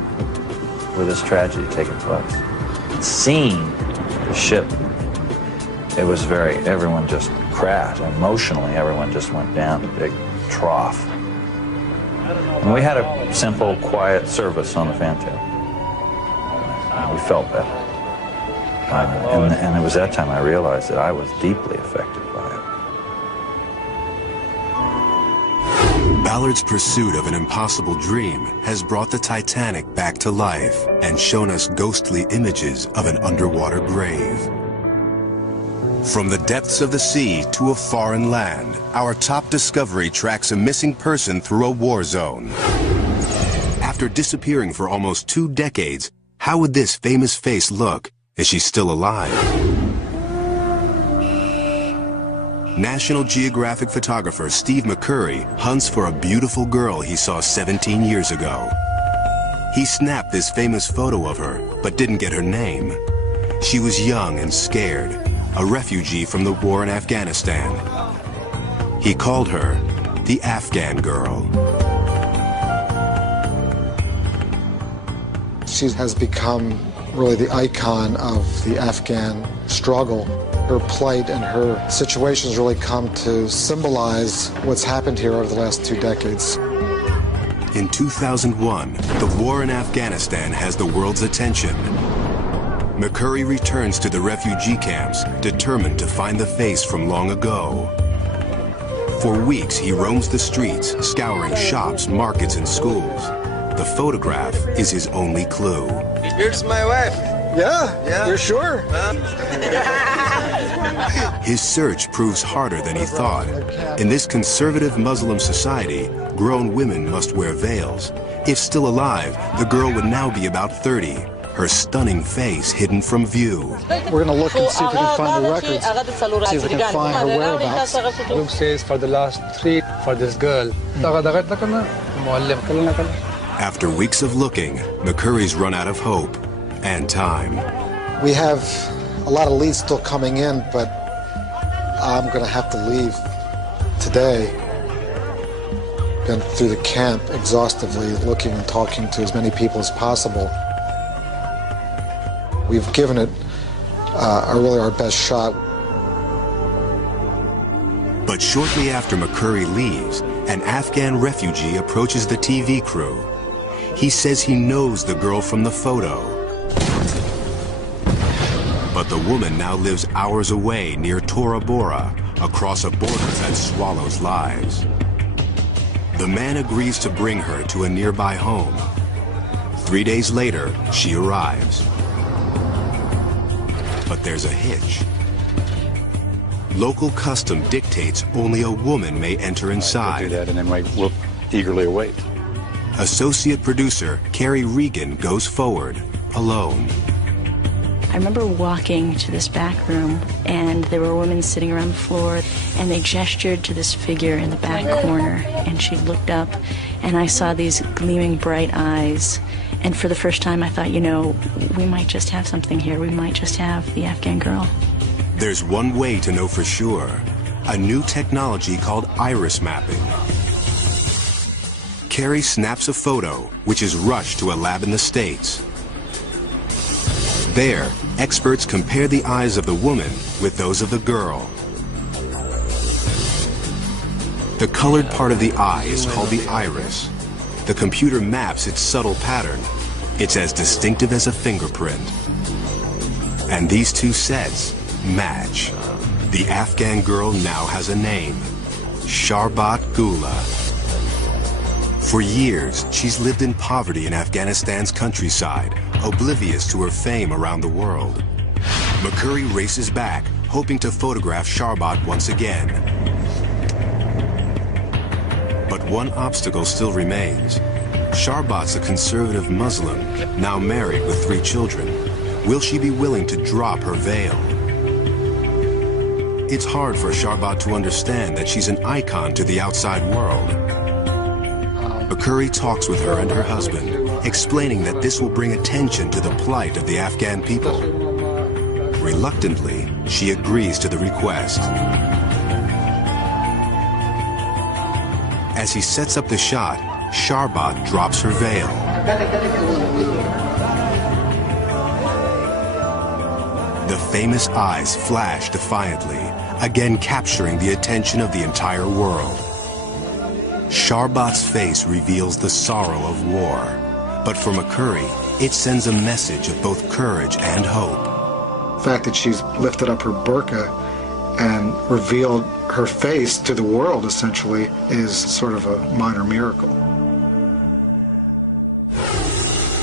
where this tragedy had taken place. Seeing the ship, it was everyone just crashed. Emotionally, everyone just went down a big trough. And we had a simple, quiet service on the fantail. We felt better. And it was that time I realized that I was deeply affected by it. Ballard's pursuit of an impossible dream has brought the Titanic back to life and shown us ghostly images of an underwater grave. From the depths of the sea to a foreign land, our top discovery tracks a missing person through a war zone. After disappearing for almost 2 decades, how would this famous face look? Is she still alive? National Geographic photographer Steve McCurry hunts for a beautiful girl he saw 17 years ago. He snapped this famous photo of her, but didn't get her name. She was young and scared, a refugee from the war in Afghanistan. He called her the Afghan girl. She has become really the icon of the Afghan struggle Her plight and her situations really come to symbolize what's happened here over the last 2 decades. In 2001, the war in Afghanistan has the world's attention. McCurry returns to the refugee camps, determined to find the face from long ago. For weeks, he roams the streets, scouring shops, markets, and schools. The photograph is his only clue. Here's my wife. Yeah? You're sure? His search proves harder than he thought. In this conservative Muslim society, grown women must wear veils. If still alive, the girl would now be about 30, her stunning face hidden from view. We're going to look and see if we can find the records, see if we can find her whereabouts. Luke says for the last 3 for this girl. After weeks of looking, McCurry's run out of hope and time. We have a lot of leads still coming in, but I'm going to have to leave today. Been through the camp exhaustively, looking and talking to as many people as possible. We've given it really our best shot. But shortly after McCurry leaves, an Afghan refugee approaches the TV crew. He says he knows the girl from the photo. But the woman now lives hours away near Tora Bora, across a border that swallows lives. The man agrees to bring her to a nearby home. 3 days later, she arrives. But there's a hitch. Local custom dictates only a woman may enter inside. Do that, and then we'll eagerly await. Associate producer Carrie Regan goes forward, alone. I remember walking to this back room, and there were women sitting around the floor, and they gestured to this figure in the back corner, and she looked up, and I saw these gleaming bright eyes. And for the first time, I thought, you know, we might just have something here. We might just have the Afghan girl. There's one way to know for sure. A new technology called iris mapping. Carrie snaps a photo, which is rushed to a lab in the States. There, experts compare the eyes of the woman with those of the girl. The colored part of the eye is called the iris. The computer maps its subtle pattern. It's as distinctive as a fingerprint. And these two sets match. The Afghan girl now has a name, Sharbat Gula. For years, she's lived in poverty in Afghanistan's countryside, oblivious to her fame around the world. McCurry races back, hoping to photograph Sharbat once again. But one obstacle still remains. Sharbat's a conservative Muslim, now married with 3 children. Will she be willing to drop her veil? It's hard for Sharbat to understand that she's an icon to the outside world. McCurry talks with her and her husband, explaining that this will bring attention to the plight of the Afghan people. Reluctantly, she agrees to the request. As he sets up the shot, Sharbat drops her veil. The famous eyes flash defiantly, again capturing the attention of the entire world. Sharbat's face reveals the sorrow of war, but for McCurry, it sends a message of both courage and hope. The fact that she's lifted up her burqa and revealed her face to the world, essentially, is sort of a minor miracle.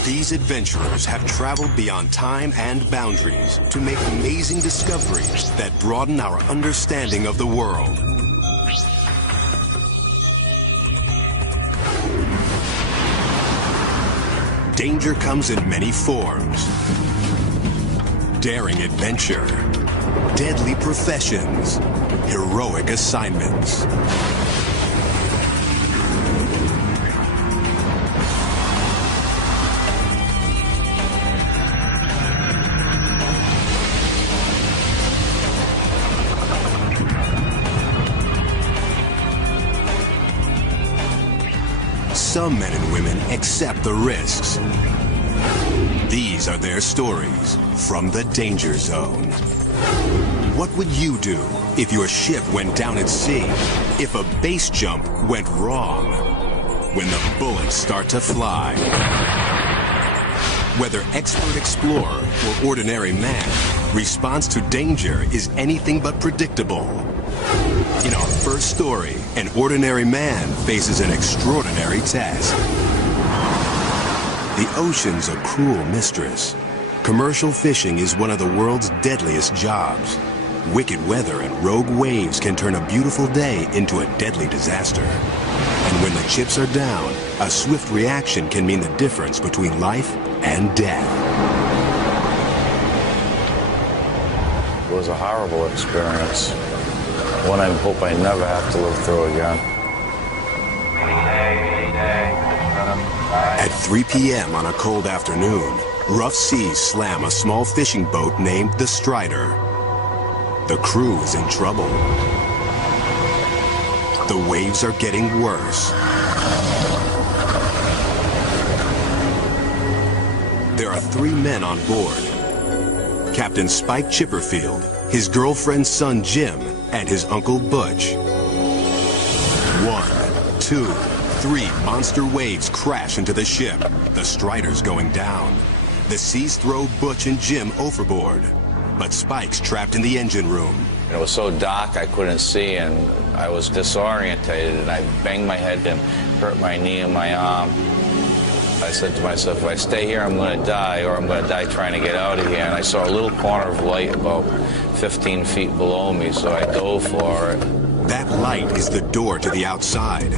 These adventurers have traveled beyond time and boundaries to make amazing discoveries that broaden our understanding of the world. Danger comes in many forms. Daring adventure, deadly professions, heroic assignments. Some men and women accept the risks. These are their stories from the Danger Zone. What would you do if your ship went down at sea? If a base jump went wrong? When the bullets start to fly? Whether expert explorer or ordinary man, response to danger is anything but predictable. In our first story, an ordinary man faces an extraordinary test. The ocean's a cruel mistress. Commercial fishing is one of the world's deadliest jobs. Wicked weather and rogue waves can turn a beautiful day into a deadly disaster. And when the chips are down, a swift reaction can mean the difference between life and death. It was a horrible experience. One I hope I never have to live through again. At 3 p.m. on a cold afternoon, rough seas slam a small fishing boat named the Strider. The crew is in trouble. The waves are getting worse. There are 3 men on board. Captain Spike Chipperfield, his girlfriend's son Jim, and his uncle Butch. 1, 2, 3 monster waves crash into the ship. The Strider's going down. The seas throw Butch and Jim overboard. But Spike's trapped in the engine room. It was so dark I couldn't see, and I was disorientated, and I banged my head and hurt my knee and my arm. I said to myself, if I stay here, I'm going to die, or I'm going to die trying to get out of here. And I saw a little corner of light about 15 feet below me, so I dove for it. That light is the door to the outside.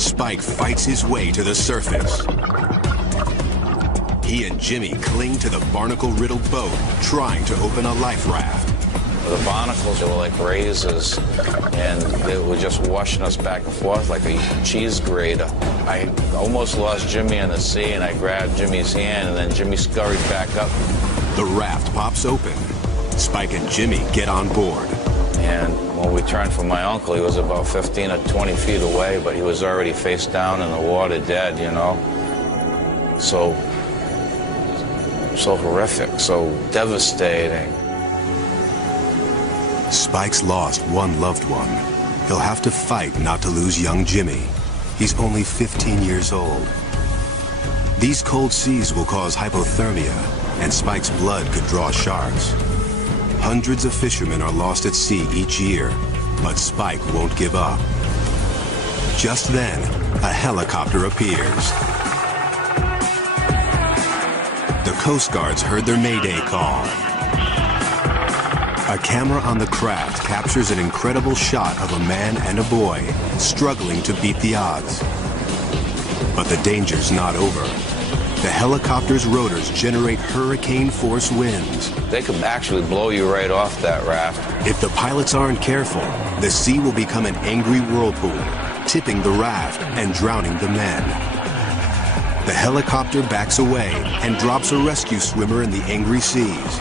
Spike fights his way to the surface. He and Jimmy cling to the barnacle-riddled boat, trying to open a life raft. The barnacles were like razors, and they were just washing us back and forth like a cheese grater. I almost lost Jimmy in the sea, and I grabbed Jimmy's hand, and then Jimmy scurried back up. The raft pops open. Spike and Jimmy get on board. And when we turned for my uncle, he was about 15 or 20 feet away, but he was already face down in the water, dead, you know. So horrific, so devastating. Spike's lost one loved one. He'll have to fight not to lose young Jimmy. He's only 15 years old. These cold seas will cause hypothermia, and Spike's blood could draw sharks. Hundreds of fishermen are lost at sea each year, but Spike won't give up. Just then, a helicopter appears. The Coast Guards heard their Mayday call. A camera on the craft captures an incredible shot of a man and a boy struggling to beat the odds. But the danger's not over. The helicopter's rotors generate hurricane-force winds. They could actually blow you right off that raft. If the pilots aren't careful, the sea will become an angry whirlpool, tipping the raft and drowning the men. The helicopter backs away and drops a rescue swimmer in the angry seas.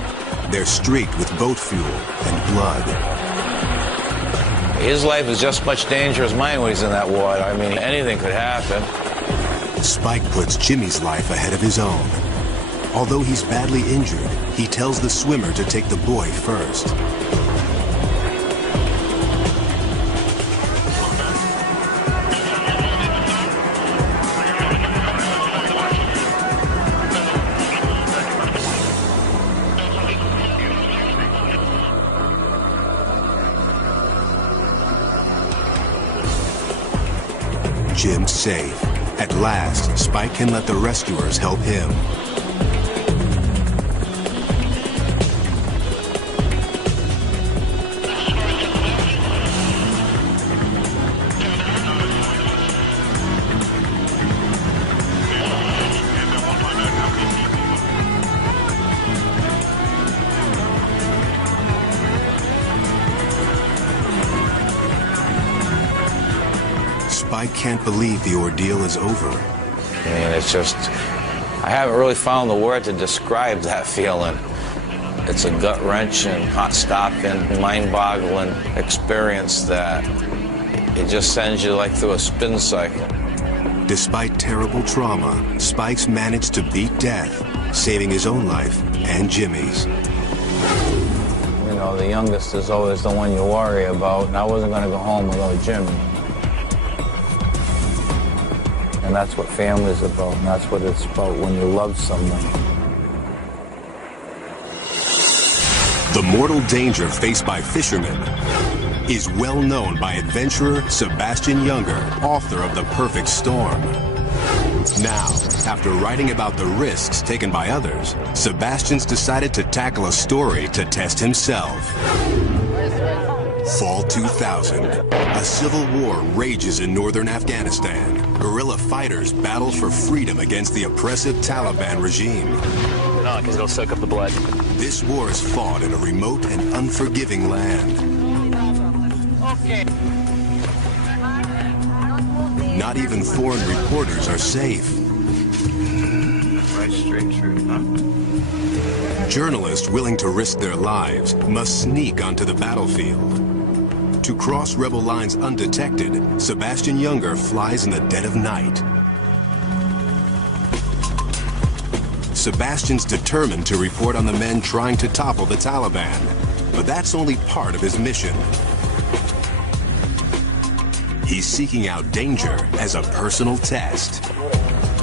They're streaked with boat fuel and blood. His life is just as much danger as mine when he's in that water. I mean, anything could happen. Spike puts Jimmy's life ahead of his own. Although he's badly injured, he tells the swimmer to take the boy first. Jim's safe. At last, Spike can let the rescuers help him. Spike can't believe the ordeal is over. I mean, it's just, I haven't really found the word to describe that feeling. It's a gut-wrenching, heart-stopping, mind-boggling experience that it just sends you like through a spin cycle. Despite terrible trauma, Spike's managed to beat death, saving his own life and Jimmy's. You know, the youngest is always the one you worry about, and I wasn't going to go home without Jimmy. And that's what family's about, and that's what it's about when you love someone. The mortal danger faced by fishermen is well known by adventurer Sebastian Younger, author of The Perfect Storm. Now, after writing about the risks taken by others, Sebastian's decided to tackle a story to test himself. Fall 2000. A civil war rages in northern Afghanistan. Guerrilla fighters battle for freedom against the oppressive Taliban regime. No, because it'll soak up the blood. This war is fought in a remote and unforgiving land. Not even foreign reporters are safe. Right straight through, huh? Journalists willing to risk their lives must sneak onto the battlefield. To cross rebel lines undetected, Sebastian Younger flies in the dead of night. Sebastian's determined to report on the men trying to topple the Taliban, but that's only part of his mission. He's seeking out danger as a personal test.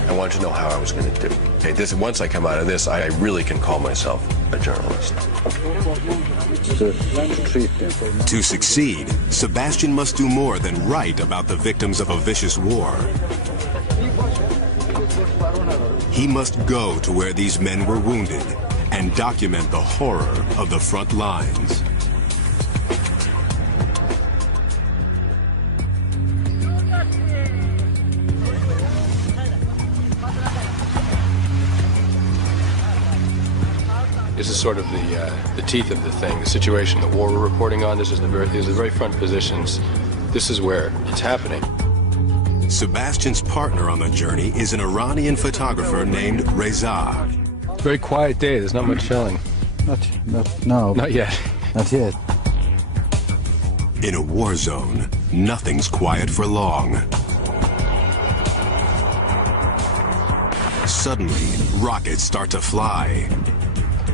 I wanted to know how I was going to do. Okay, once I come out of this, I really can call myself a journalist. To succeed, Sebastian must do more than write about the victims of a vicious war. He must go to where these men were wounded and document the horror of the front lines. This is sort of the teeth of the thing, the situation, the war we're reporting on. These are the very front positions. This is where it's happening. Sebastian's partner on the journey is an Iranian photographer named Reza. It's a very quiet day. There's not much shelling. No. Not yet. Not yet. In a war zone, nothing's quiet for long. Suddenly, rockets start to fly.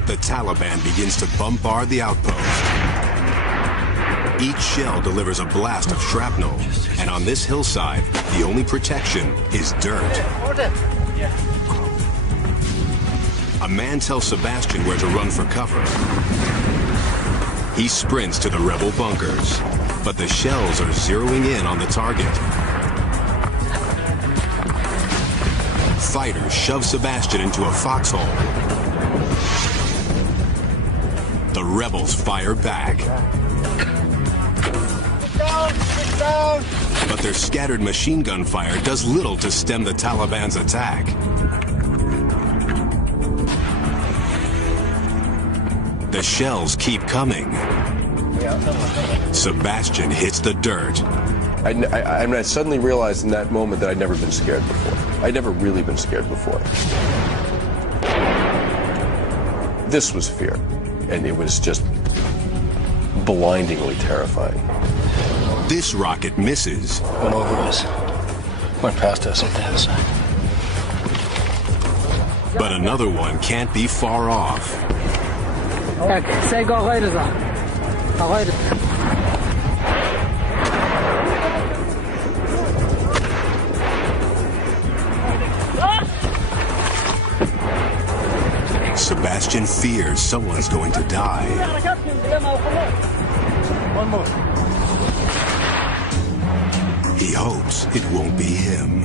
The Taliban begins to bombard the outpost. Each shell delivers a blast of shrapnel, and on this hillside, the only protection is dirt. A man tells Sebastian where to run for cover. He sprints to the rebel bunkers, but the shells are zeroing in on the target. Fighters shove Sebastian into a foxhole. The rebels fire back. Get down! But their scattered machine gun fire does little to stem the Taliban's attack. The shells keep coming. Sebastian hits the dirt. I suddenly realized in that moment that I'd never been scared before. I'd never really been scared before. This was fear. And it was just blindingly terrifying. This rocket misses. Went over us. Went past us at the other side. But another one can't be far off. Sebastian fears someone's going to die. One more. He hopes it won't be him.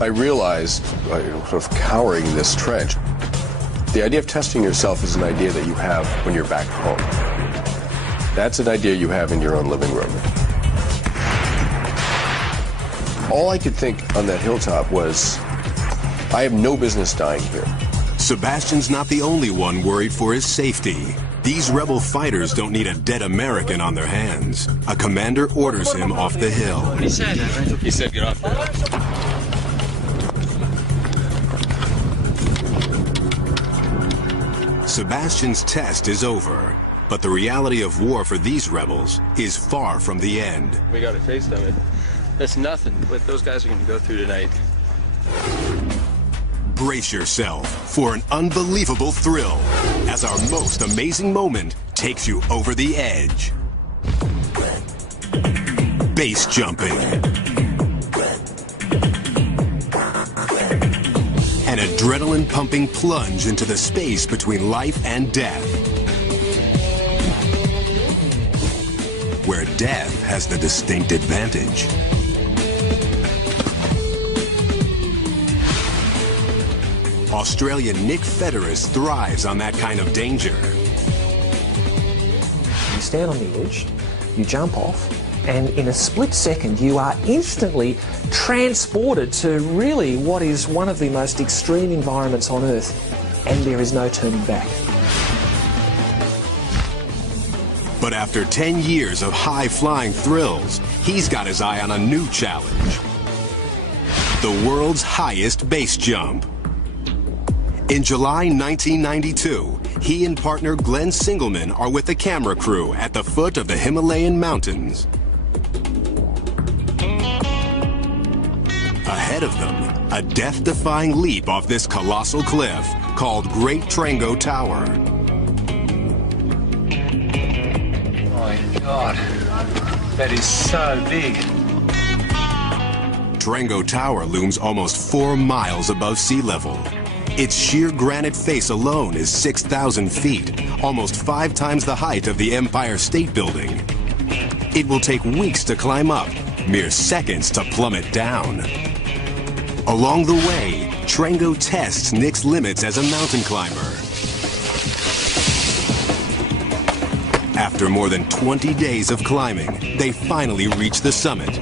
I realized, sort of cowering in this trench, the idea of testing yourself is an idea that you have when you're back home. That's an idea you have in your own living room. All I could think on that hilltop was, I have no business dying here. Sebastian's not the only one worried for his safety. These rebel fighters don't need a dead American on their hands. A commander orders him off the hill. He said get off the hill. Sebastian's test is over, but the reality of war for these rebels is far from the end. We got a taste of it. That's nothing what those guys are going to go through tonight. Brace yourself for an unbelievable thrill as our most amazing moment takes you over the edge. Base jumping. An adrenaline-pumping plunge into the space between life and death, where death has the distinct advantage. Australian Nick Federis thrives on that kind of danger. You stand on the edge, you jump off, and in a split second you are instantly transported to really what is one of the most extreme environments on Earth, and there is no turning back. But after 10 years of high-flying thrills, he's got his eye on a new challenge: the world's highest base jump. In July 1992, he and partner Glenn Singelman are with the camera crew at the foot of the Himalayan mountains. Ahead of them, a death-defying leap off this colossal cliff called Great Trango Tower. My God, that is so big. Trango Tower looms almost 4 miles above sea level. Its sheer granite face alone is 6,000 feet, almost 5 times the height of the Empire State Building. It will take weeks to climb up, mere seconds to plummet down. Along the way, Trango tests Nick's limits as a mountain climber. After more than 20 days of climbing, they finally reach the summit.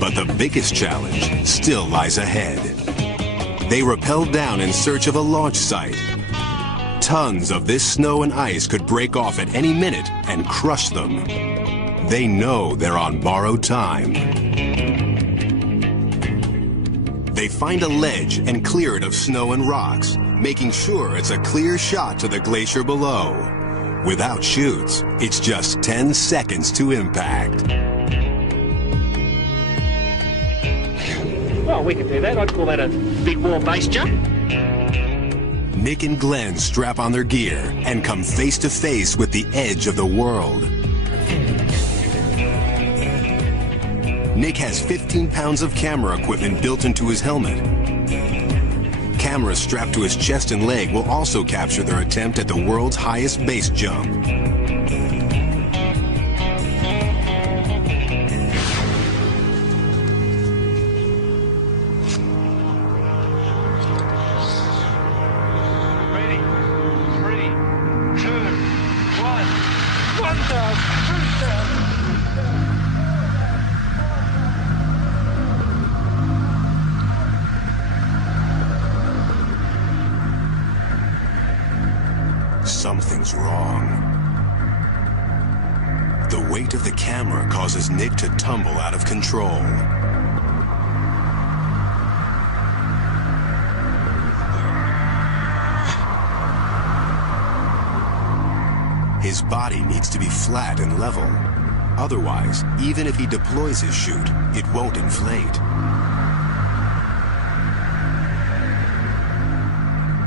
But the biggest challenge still lies ahead. They rappel down in search of a launch site. Tons of this snow and ice could break off at any minute and crush them. They know they're on borrowed time. They find a ledge and clear it of snow and rocks, making sure it's a clear shot to the glacier below. Without chutes, it's just 10 seconds to impact. Well, we can do that. I'd call that a big warm base jump. Nick and Glenn strap on their gear and come face to face with the edge of the world. Nick has 15 pounds of camera equipment built into his helmet. Cameras strapped to his chest and leg will also capture their attempt at the world's highest base jump. Something's wrong. The weight of the camera causes Nick to tumble out of control. His body needs to be flat and level. Otherwise, even if he deploys his chute, it won't inflate.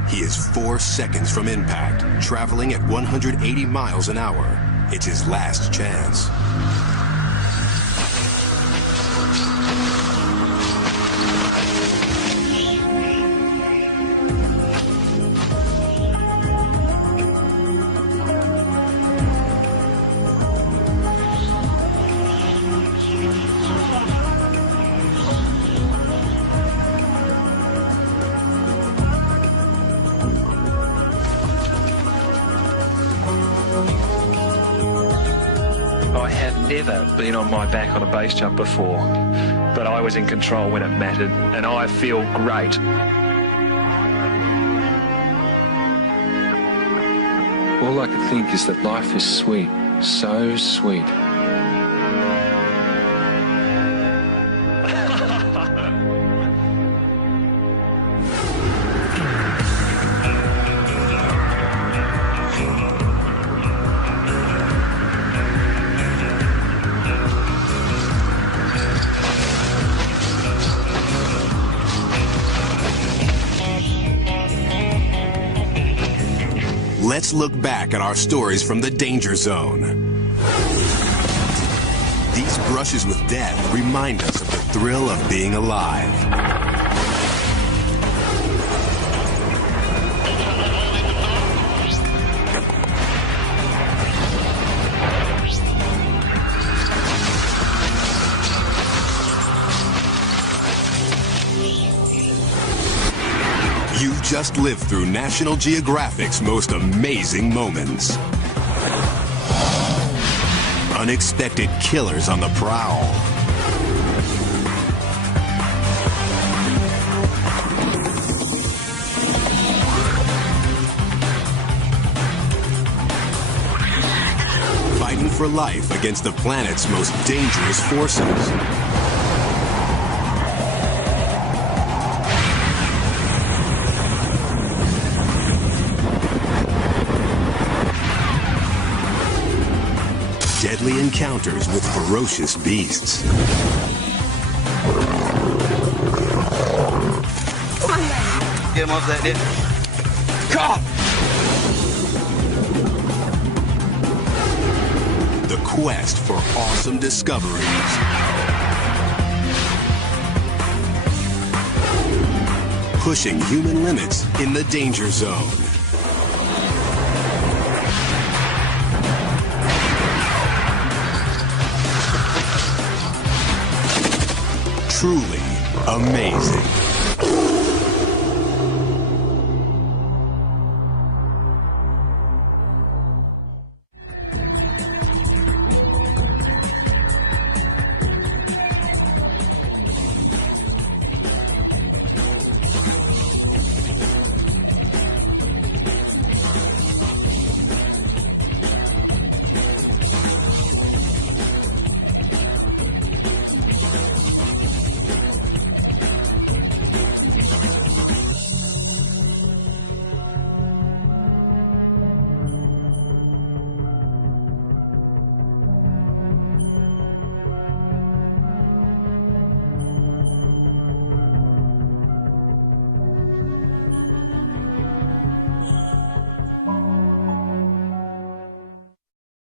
He is 4 seconds from impact, traveling at 180 miles an hour. It's his last chance. Never been on my back on a base jump before, but I was in control when it mattered, and I feel great. All I could think is that life is sweet, so sweet. let's look back at our stories from the danger zone. These brushes with death remind us of the thrill of being alive. You just lived through National Geographic's most amazing moments. Unexpected killers on the prowl. Fighting for life against the planet's most dangerous forces. Deadly encounters with ferocious beasts. Get him off that dude. The quest for awesome discoveries. Pushing human limits in the danger zone. Truly amazing.